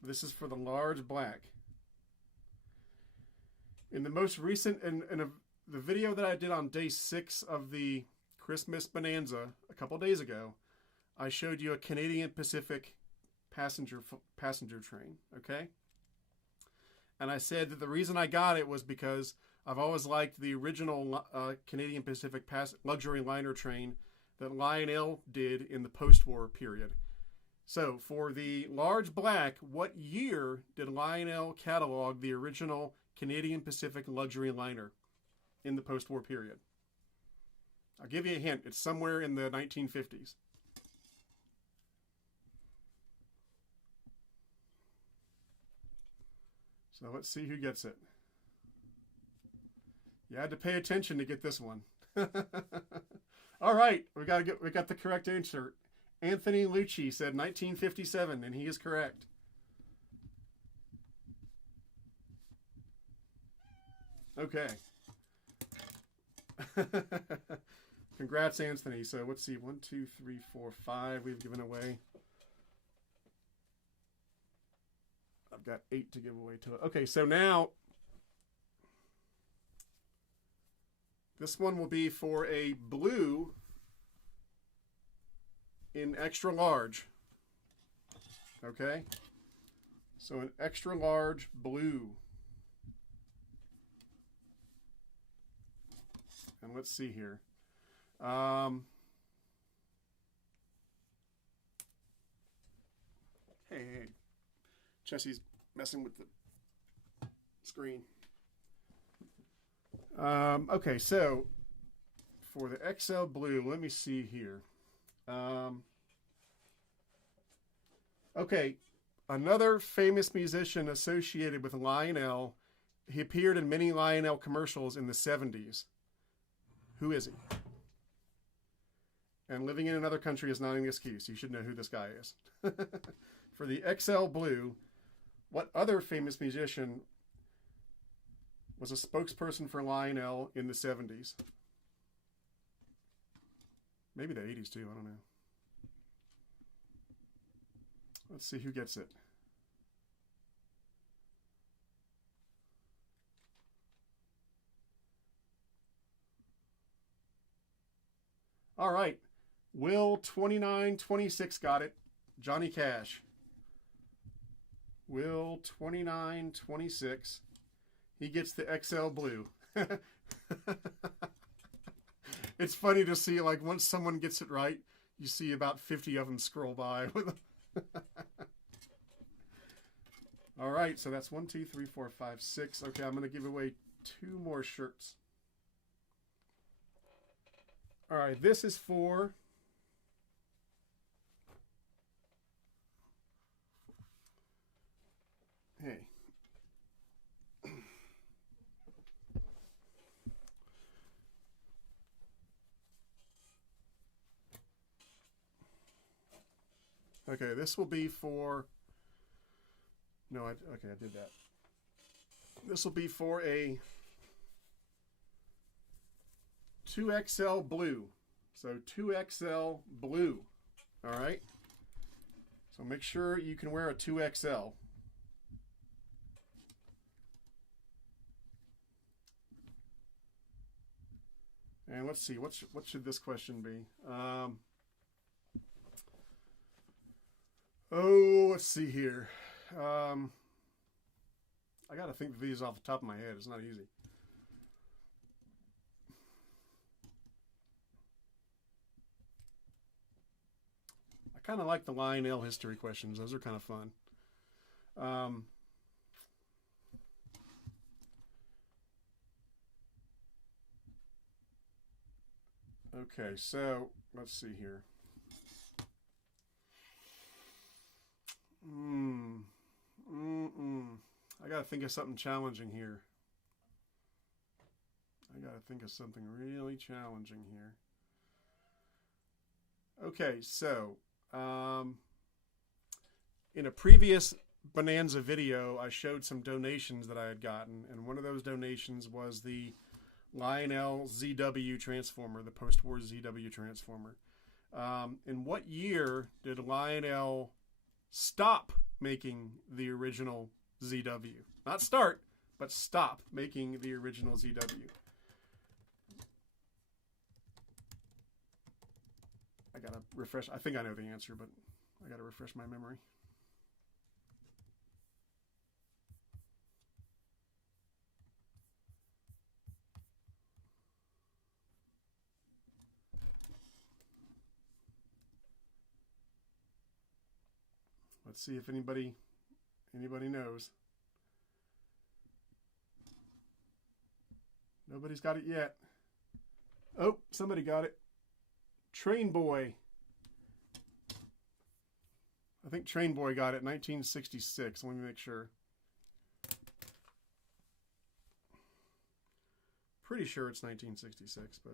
This is for the large black. In the most recent, the video that I did on day 6 of the Christmas Bonanza a couple days ago, I showed you a Canadian Pacific passenger train. Okay. And I said that the reason I got it was because I've always liked the original Canadian Pacific luxury liner train that Lionel did in the post-war period. So for the large black, what year did Lionel catalog the original Canadian Pacific luxury liner in the post-war period? I'll give you a hint. It's somewhere in the 1950s. So let's see who gets it. You had to pay attention to get this one. All right, we got the correct answer. Anthony Lucci said 1957, and he is correct. Okay. Congrats, Anthony. So let's see, 1, 2, 3, 4, 5 we've given away. I've got 8 to give away to it. Okay, so now this one will be for a blue in extra large. Okay, so an extra large blue. And let's see here. Hey. Jesse's messing with the screen. Okay, so for the XL blue, let me see here. Okay, another famous musician associated with Lionel. He appeared in many Lionel commercials in the 70s. Who is he? And living in another country is not an excuse. You should know who this guy is. For the XL blue, what other famous musician was a spokesperson for Lionel in the 70s? Maybe the 80s too, I don't know. Let's see who gets it. All right. Will 2926 got it. Johnny Cash. Will 2926. He gets the XL blue. It's funny to see, like, once someone gets it right, you see about 50 of them scroll by with them. All right, so that's 1, 2, 3, 4, 5, 6. Okay, I'm going to give away 2 more shirts. All right, this is for hey. Okay, this will be for I did that. This will be for a 2XL blue. So 2XL blue. All right. So make sure you can wear a 2XL. And let's see, what should this question be? Let's see here. I got to think of these off the top of my head. It's not easy. I kind of like the Lionel history questions. Those are kind of fun. Okay, so let's see here. I gotta think of something challenging here. I gotta think of something really challenging here. Okay, so in a previous Bonanza video, I showed some donations that I had gotten, and one of those donations was the Lionel ZW transformer, the post-war ZW transformer. In what year did Lionel stop making the original ZW? Not start, but stop making the original ZW. I gotta refresh. I think I know the answer, but I gotta refresh my memory. Let's see if anybody knows. Nobody's got it yet. Oh, somebody got it. Train Boy. I think Train Boy got it, 1966. Let me make sure. Pretty sure it's 1966, but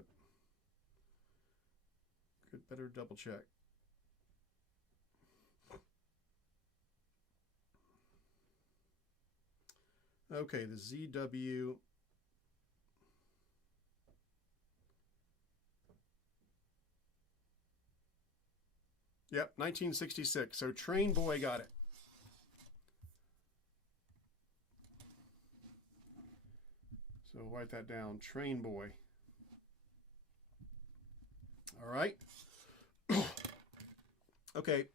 could better double check. Okay, the ZW. Yep, 1966. So Train Boy got it. So write that down. Train Boy. All right. Okay.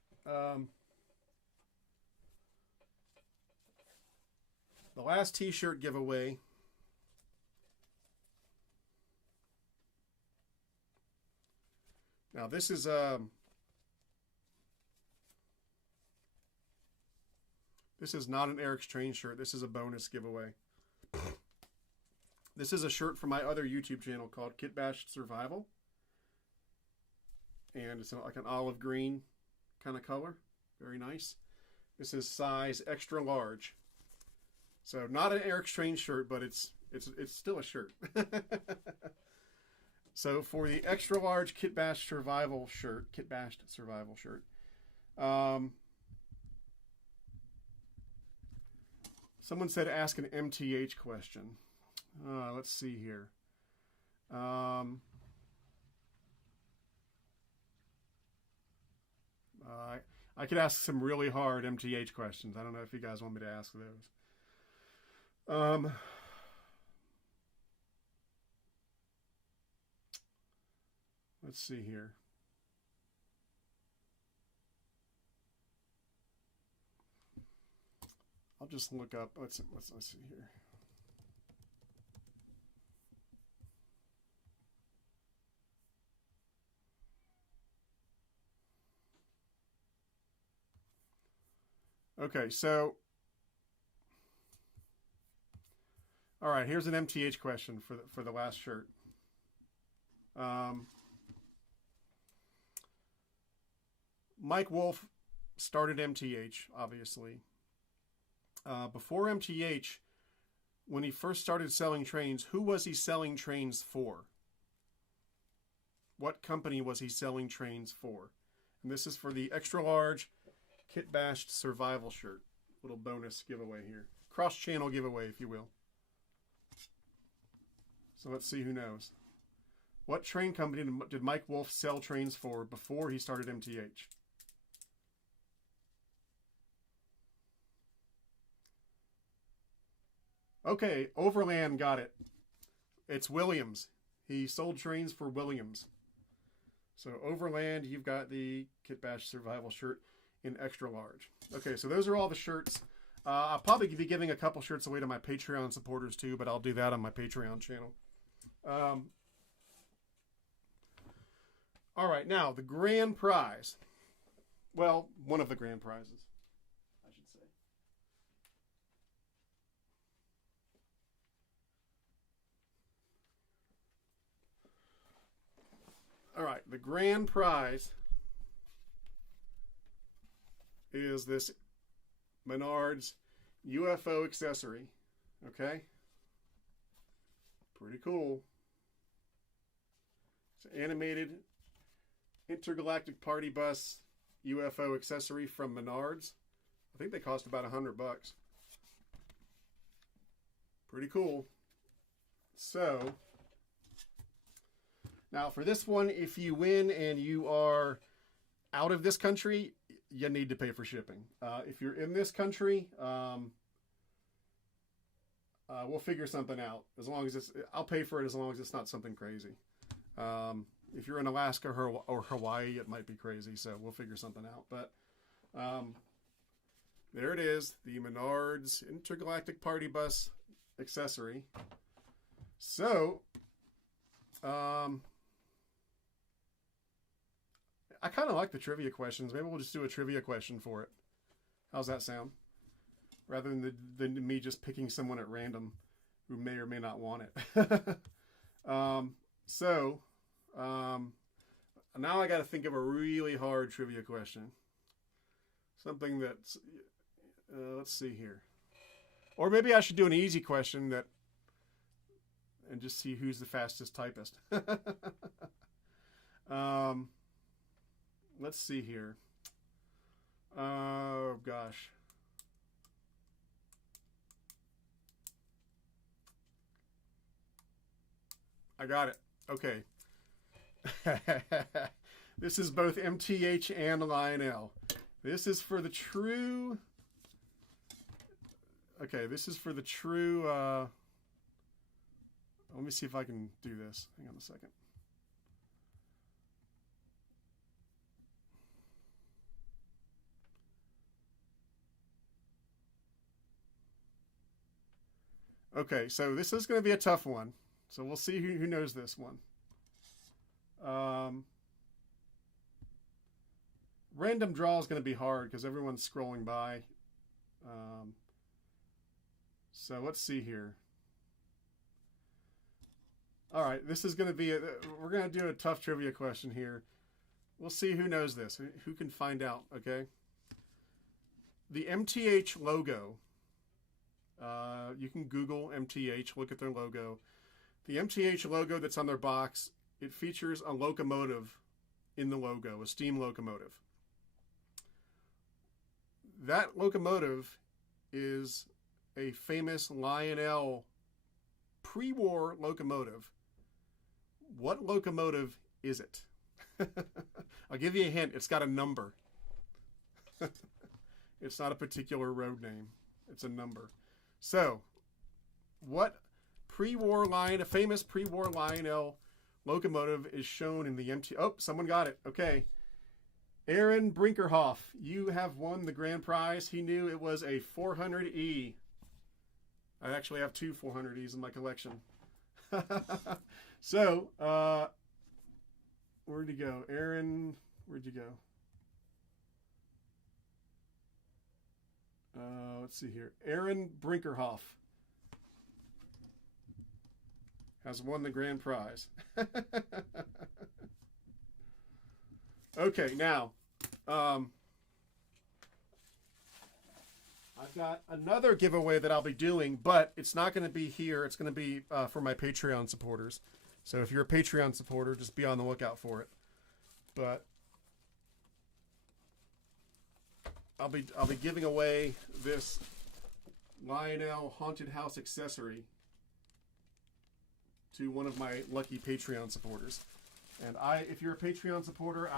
The last t-shirt giveaway. Now this is not an Eric's Train shirt. This is a bonus giveaway. This is a shirt from my other YouTube channel called Kit Bash Survival. And it's like an olive green kind of color. Very nice. This is size extra large. So not an Eric's Train shirt, but it's still a shirt. So for the extra large Kit Bash Survival shirt, someone said ask an MTH question. Let's see here. I could ask some really hard MTH questions. I don't know if you guys want me to ask those. Let's see here. I'll just look up. Let's see here. Okay, so all right, here's an MTH question for the last shirt. Mike Wolf started MTH, obviously. Before MTH, when he first started selling trains, who was he selling trains for? What company was he selling trains for? And this is for the extra large Kit Bashed Survival shirt. Little bonus giveaway here. Cross-channel giveaway, if you will. So let's see who knows. What train company did Mike Wolfe sell trains for before he started MTH? Okay, Overland got it. It's Williams. He sold trains for Williams. So Overland, you've got the Kit Bash Survival shirt in extra large. Okay, so those are all the shirts. I'll probably be giving a couple shirts away to my Patreon supporters too, but I'll do that on my Patreon channel. All right, now the grand prize. Well, one of the grand prizes, I should say. All right, the grand prize is this Menards UFO accessory. Okay? Pretty cool. It's an animated intergalactic party bus UFO accessory from Menards. I think they cost about $100. Pretty cool. So, now for this one, if you win and you are out of this country, you need to pay for shipping. If you're in this country, we'll figure something out. As long as I'll pay for it as long as it's not something crazy. If you're in Alaska or Hawaii, it might be crazy, so we'll figure something out. But there it is, the Menards Intergalactic Party Bus accessory. So, I kind of like the trivia questions. Maybe we'll just do a trivia question for it. How's that sound? Rather than me just picking someone at random who may or may not want it. Now I got to think of a really hard trivia question. Something that's, let's see here. Or maybe I should do an easy question and just see who's the fastest typist. Let's see here. Oh, gosh. I got it. Okay. This is both MTH and Lionel. This is for the true... Okay, this is for the true... Let me see if I can do this. Hang on a second. Okay, so this is going to be a tough one. So we'll see who knows this one. Random draw is going to be hard because everyone's scrolling by. So let's see here. All right, this is going to be we're going to do a tough trivia question here. We'll see who knows this, who can find out, okay? The MTH logo, you can Google MTH, look at their logo. The MTH logo that's on their box, it features a locomotive in the logo, a steam locomotive. That locomotive is a famous Lionel pre-war locomotive. What locomotive is it? I'll give you a hint. It's got a number. It's not a particular road name. It's a number. So, what a famous pre-war Lionel locomotive is shown in the MT... Oh, someone got it. Okay. Aaron Brinkerhoff, you have won the grand prize. He knew it was a 400E. I actually have two 400Es in my collection. So, where'd you go? Aaron, where'd you go? Let's see here. Aaron Brinkerhoff has won the grand prize. Okay, now, I've got another giveaway that I'll be doing, but it's not going to be here. It's going to be for my Patreon supporters. So if you're a Patreon supporter, just be on the lookout for it. But I'll be giving away this Lionel Haunted House accessory to one of my lucky Patreon supporters. And if you're a Patreon supporter,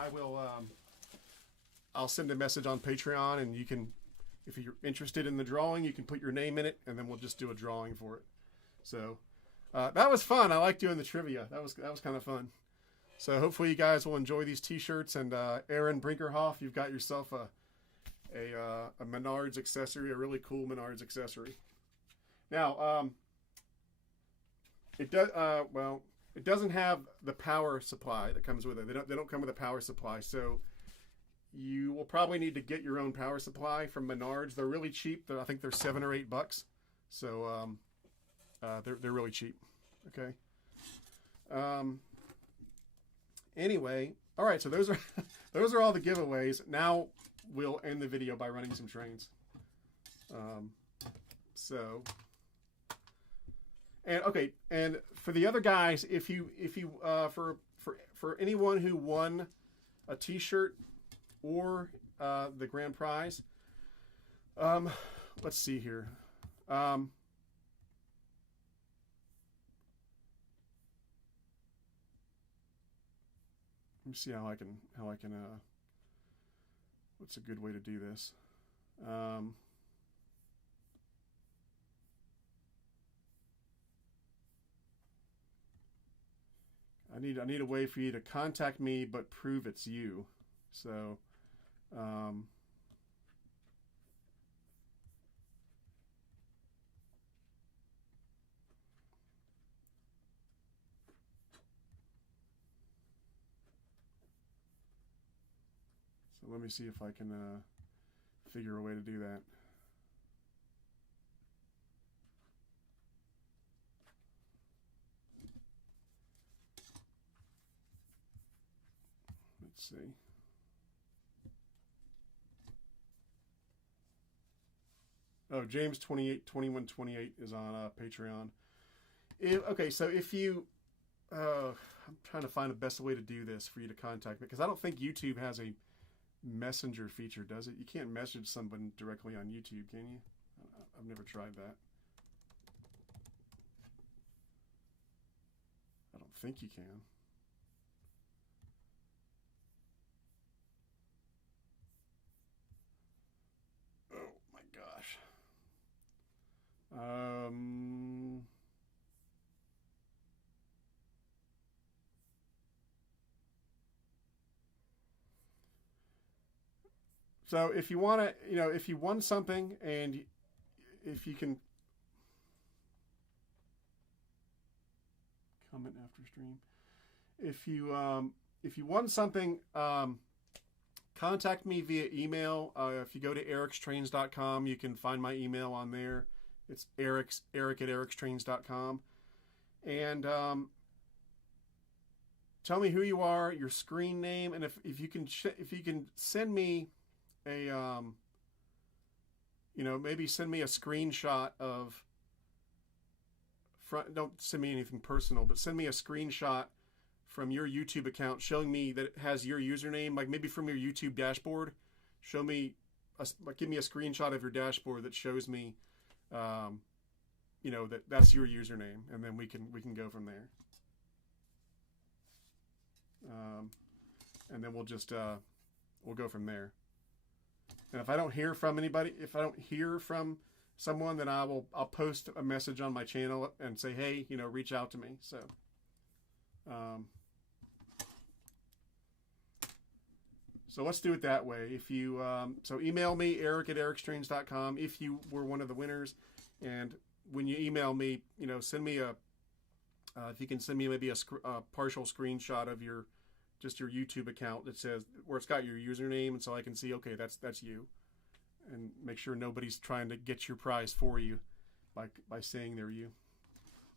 I'll send a message on Patreon, and you can, if you're interested in the drawing, you can put your name in it, and then we'll just do a drawing for it. So that was fun. I like doing the trivia. That was kind of fun. So hopefully you guys will enjoy these T-shirts. And Aaron Brinkerhoff, you've got yourself a Menards accessory, a really cool Menards accessory. Now, it doesn't have the power supply that comes with it. They don't come with a power supply, so you will probably need to get your own power supply from Menards. They're really cheap. I think they're $7 or $8. So they're really cheap. Okay. Anyway, all right. So those are all the giveaways. Now we'll end the video by running some trains. And for the other guys, for anyone who won a T-shirt or the grand prize, let's see here. Let me see how I can what's a good way to do this? I need a way for you to contact me but prove it's you. So let me see if I can figure a way to do that. Let's see. Oh, James 2128 is on Patreon. Okay, so if you, I'm trying to find the best way to do this for you to contact me, because I don't think YouTube has a messenger feature, does it? You can't message someone directly on YouTube, can you? I've never tried that. I don't think you can. Oh my gosh. So if you want to, if you won something, and if you can comment after stream, if you won something, contact me via email. If you go to ericstrains.com, you can find my email on there. It's Eric at ericstrains.com. And tell me who you are, your screen name, and if you can send me a maybe send me a screenshot of don't send me anything personal, but send me a screenshot from your YouTube account showing me that it has your username, like maybe from your YouTube dashboard. Show me give me a screenshot of your dashboard that shows me that's your username, and then we can go from there. And then we'll just we'll go from there. And if I don't hear from anybody, if I don't hear from someone, then I'll post a message on my channel and say, hey, reach out to me. So so let's do it that way. If you so email me, Eric at ericstrains.com, if you were one of the winners. And when you email me, send me if you can send me maybe a partial screenshot of your YouTube account that says, where it's got your username, and so I can see, okay, that's you, and make sure nobody's trying to get your prize for you by saying they're you.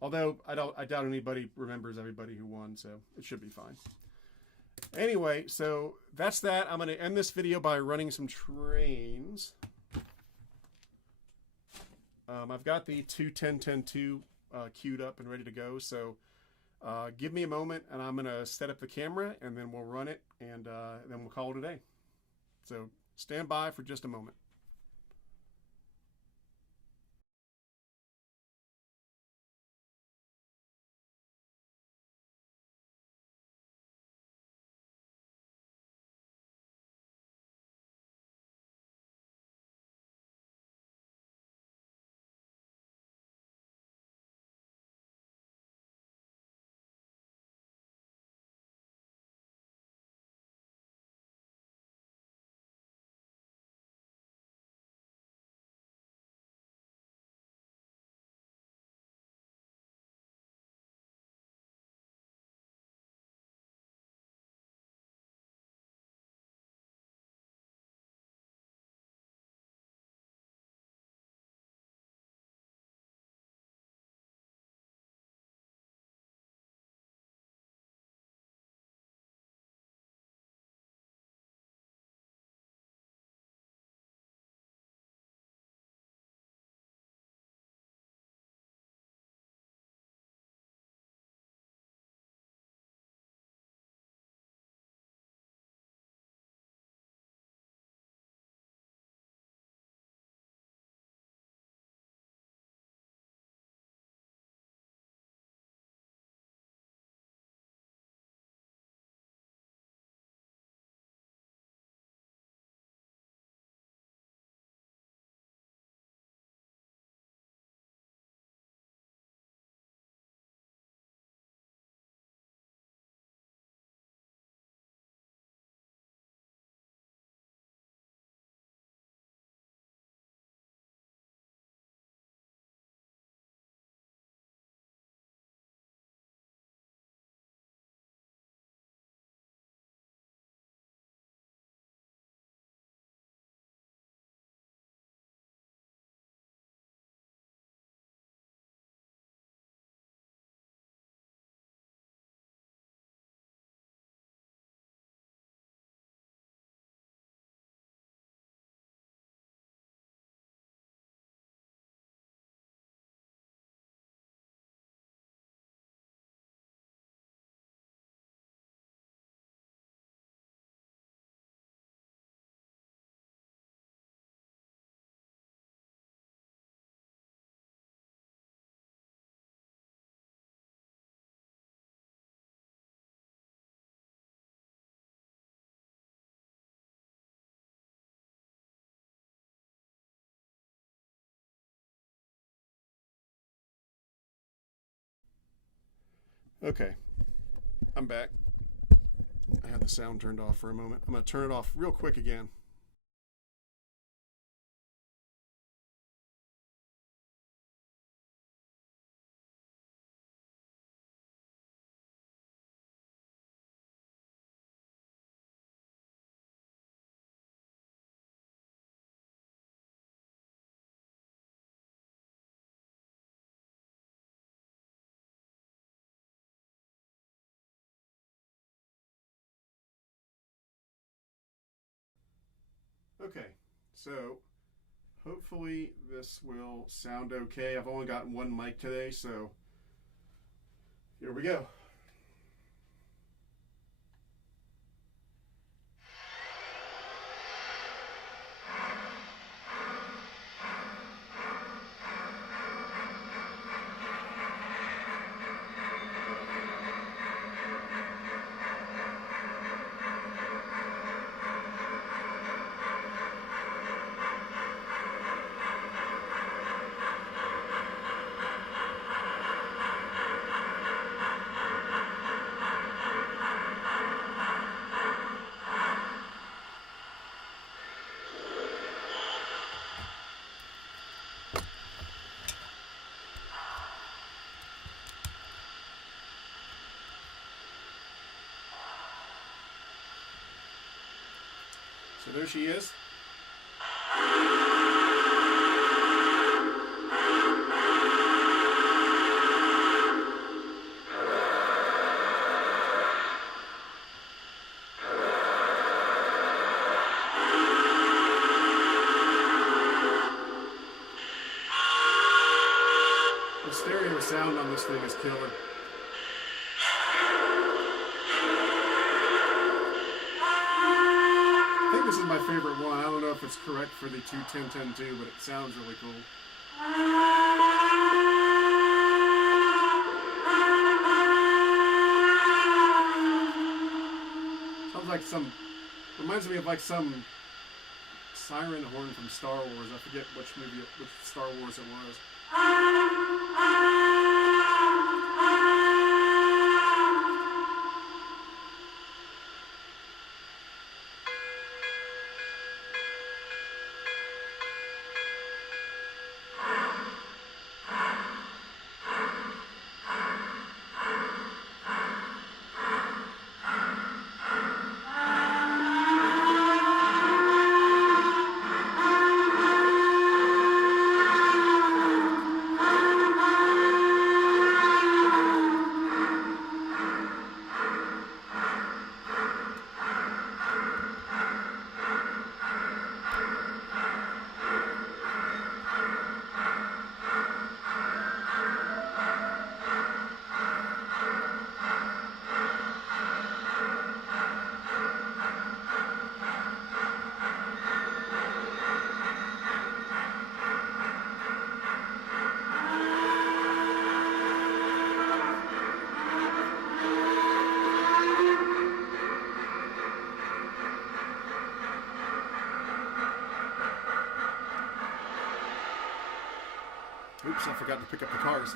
Although I doubt anybody remembers everybody who won, so it should be fine. Anyway, so that's that. I'm going to end this video by running some trains. I've got the 2-10-10-2 queued up and ready to go, so give me a moment, and I'm going to set up the camera, and then we'll run it, and then we'll call it a day. So stand by for just a moment. Okay, I'm back. I had the sound turned off for a moment. I'm going to turn it off real quick again. Okay, so hopefully this will sound okay. I've only gotten one mic today, so here we go. So there she is. The stereo sound on this thing is killer. I think this is my favorite one. I don't know if it's correct for the 21010-2, but it sounds really cool. Sounds like reminds me of like some siren horn from Star Wars. I forget which Star Wars it was. Oops, I forgot to pick up the cars.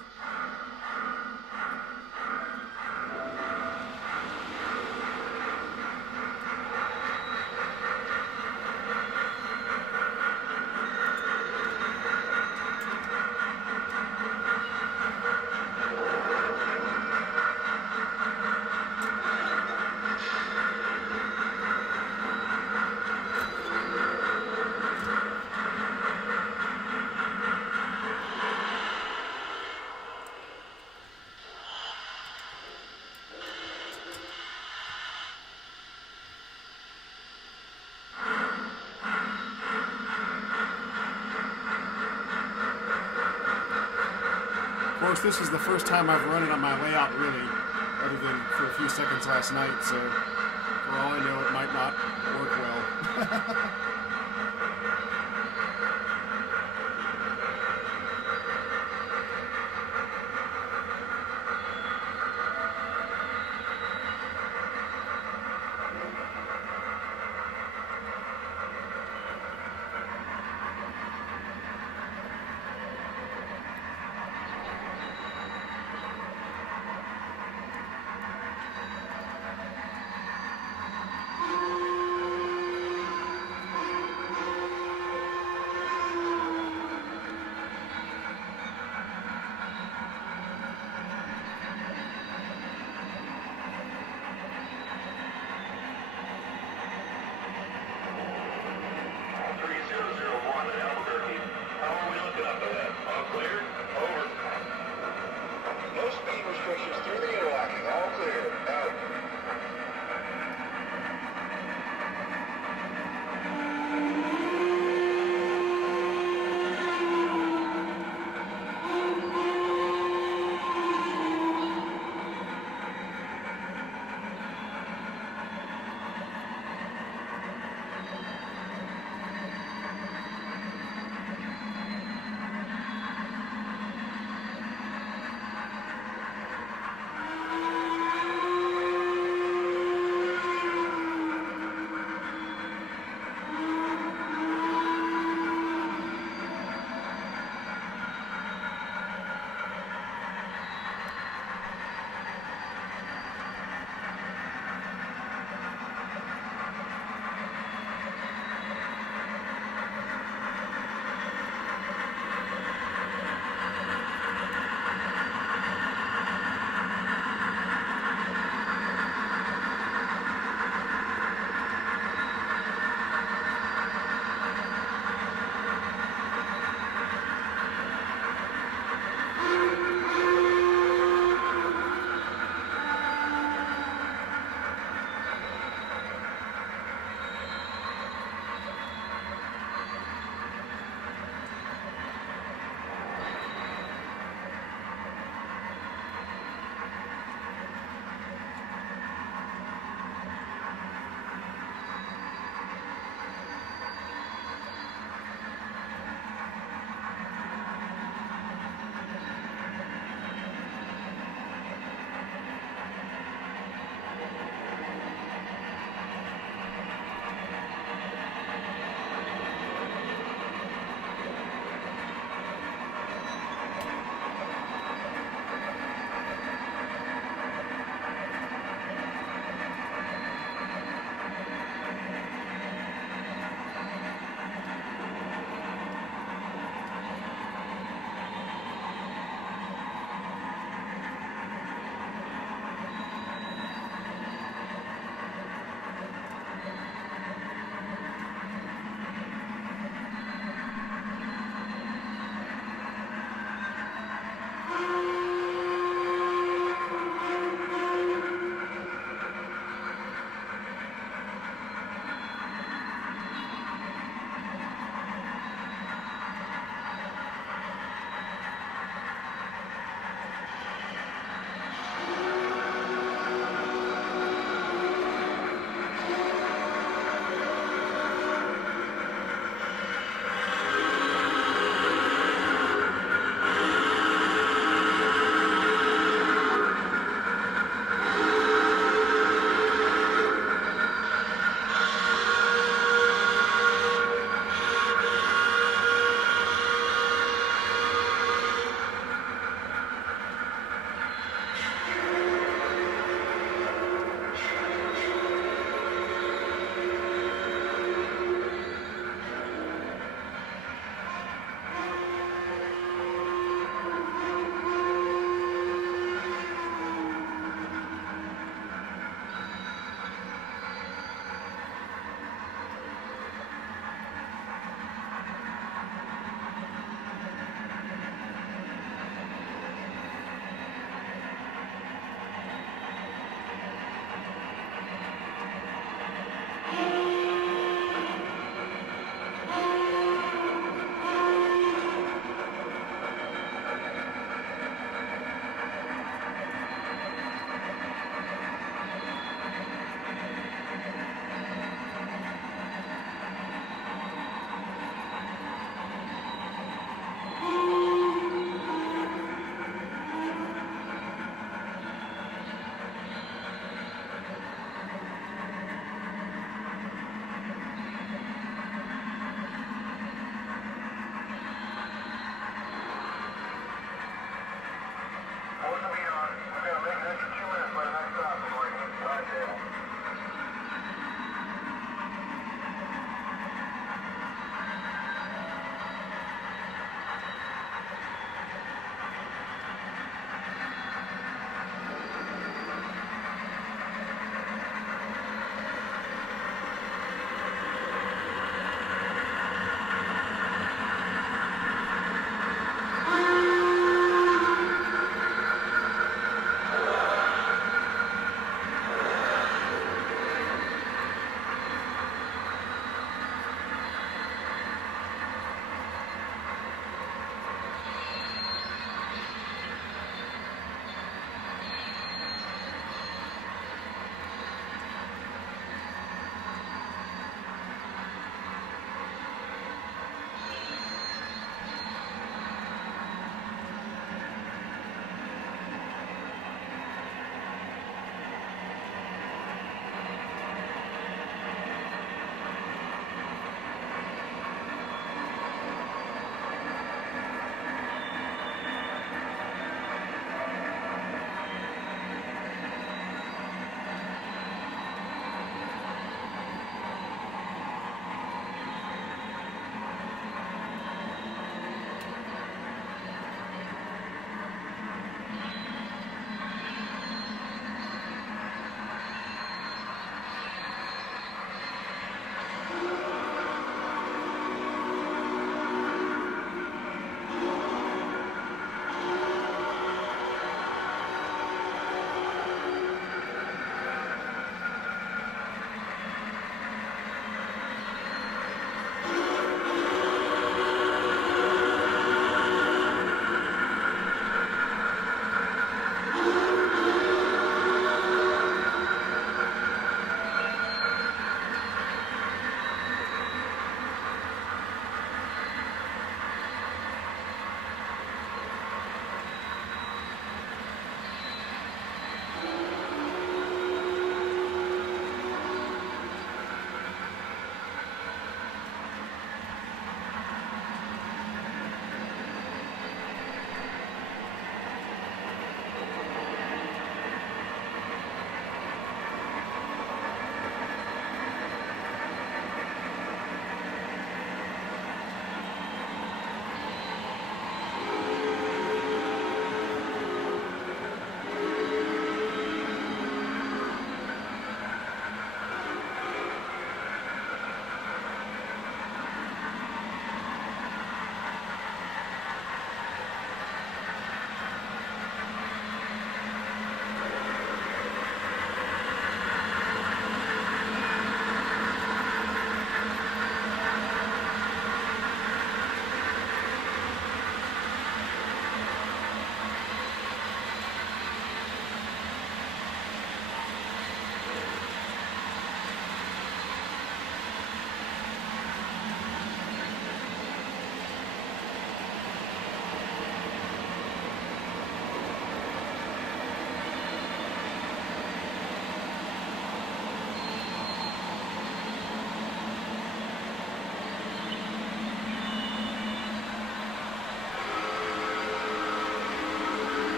Of course, this is the first time I've run it on my layout, really, other than for a few seconds last night, so for all I know, it might not work well.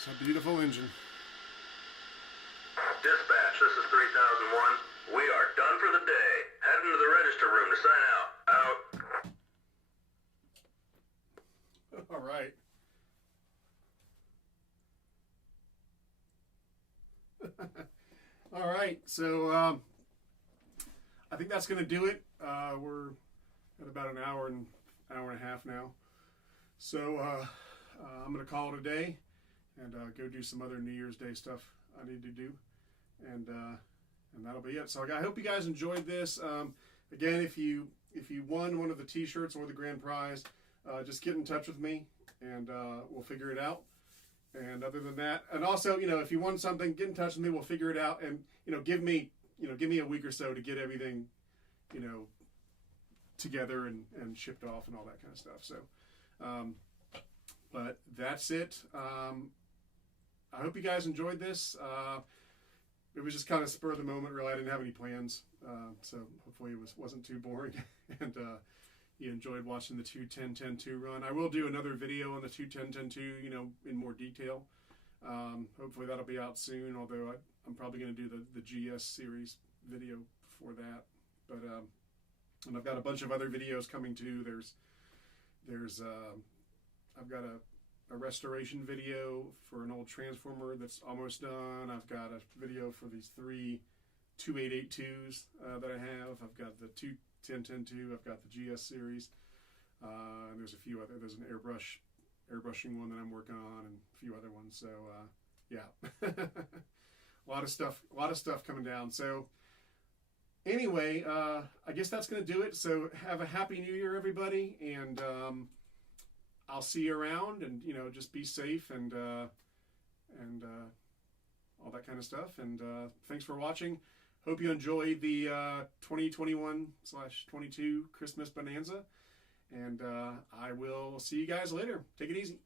It's a beautiful engine. Dispatch, this is 3001. We are done for the day. Heading to the register room to sign out. Out. All right. All right, so I think that's going to do it. We're at about an hour and a half now. So I'm going to call it a day and go do some other New Year's Day stuff I need to do. And that'll be it. So I hope you guys enjoyed this. Again, if you won one of the T-shirts or the grand prize, just get in touch with me and we'll figure it out. And other than that, and also, if you won something, get in touch with me. We'll figure it out. And give me a week or so to get everything, together and shipped off and all that kind of stuff. So, but that's it. I hope you guys enjoyed this. It was just kind of spur of the moment, really. I didn't have any plans, so hopefully it wasn't too boring, and you enjoyed watching the 2-10-10-2 run. I will do another video on the 2-10-10-2, in more detail. Hopefully that'll be out soon, although I'm probably going to do the GS series video before that. But and I've got a bunch of other videos coming too. There's I've got a restoration video for an old transformer that's almost done. I've got a video for these 3 2882s that I have. I've got the 2-10-10-2. I've got the GS series. And there's a few other. There's an airbrushing one that I'm working on, and a few other ones. So yeah, a lot of stuff coming down. So anyway, I guess that's going to do it. So have a happy New Year, everybody, and I'll see you around, and just be safe and all that kind of stuff. And thanks for watching. Hope you enjoyed the 2021/22 Christmas Bonanza, and I will see you guys later. Take it easy.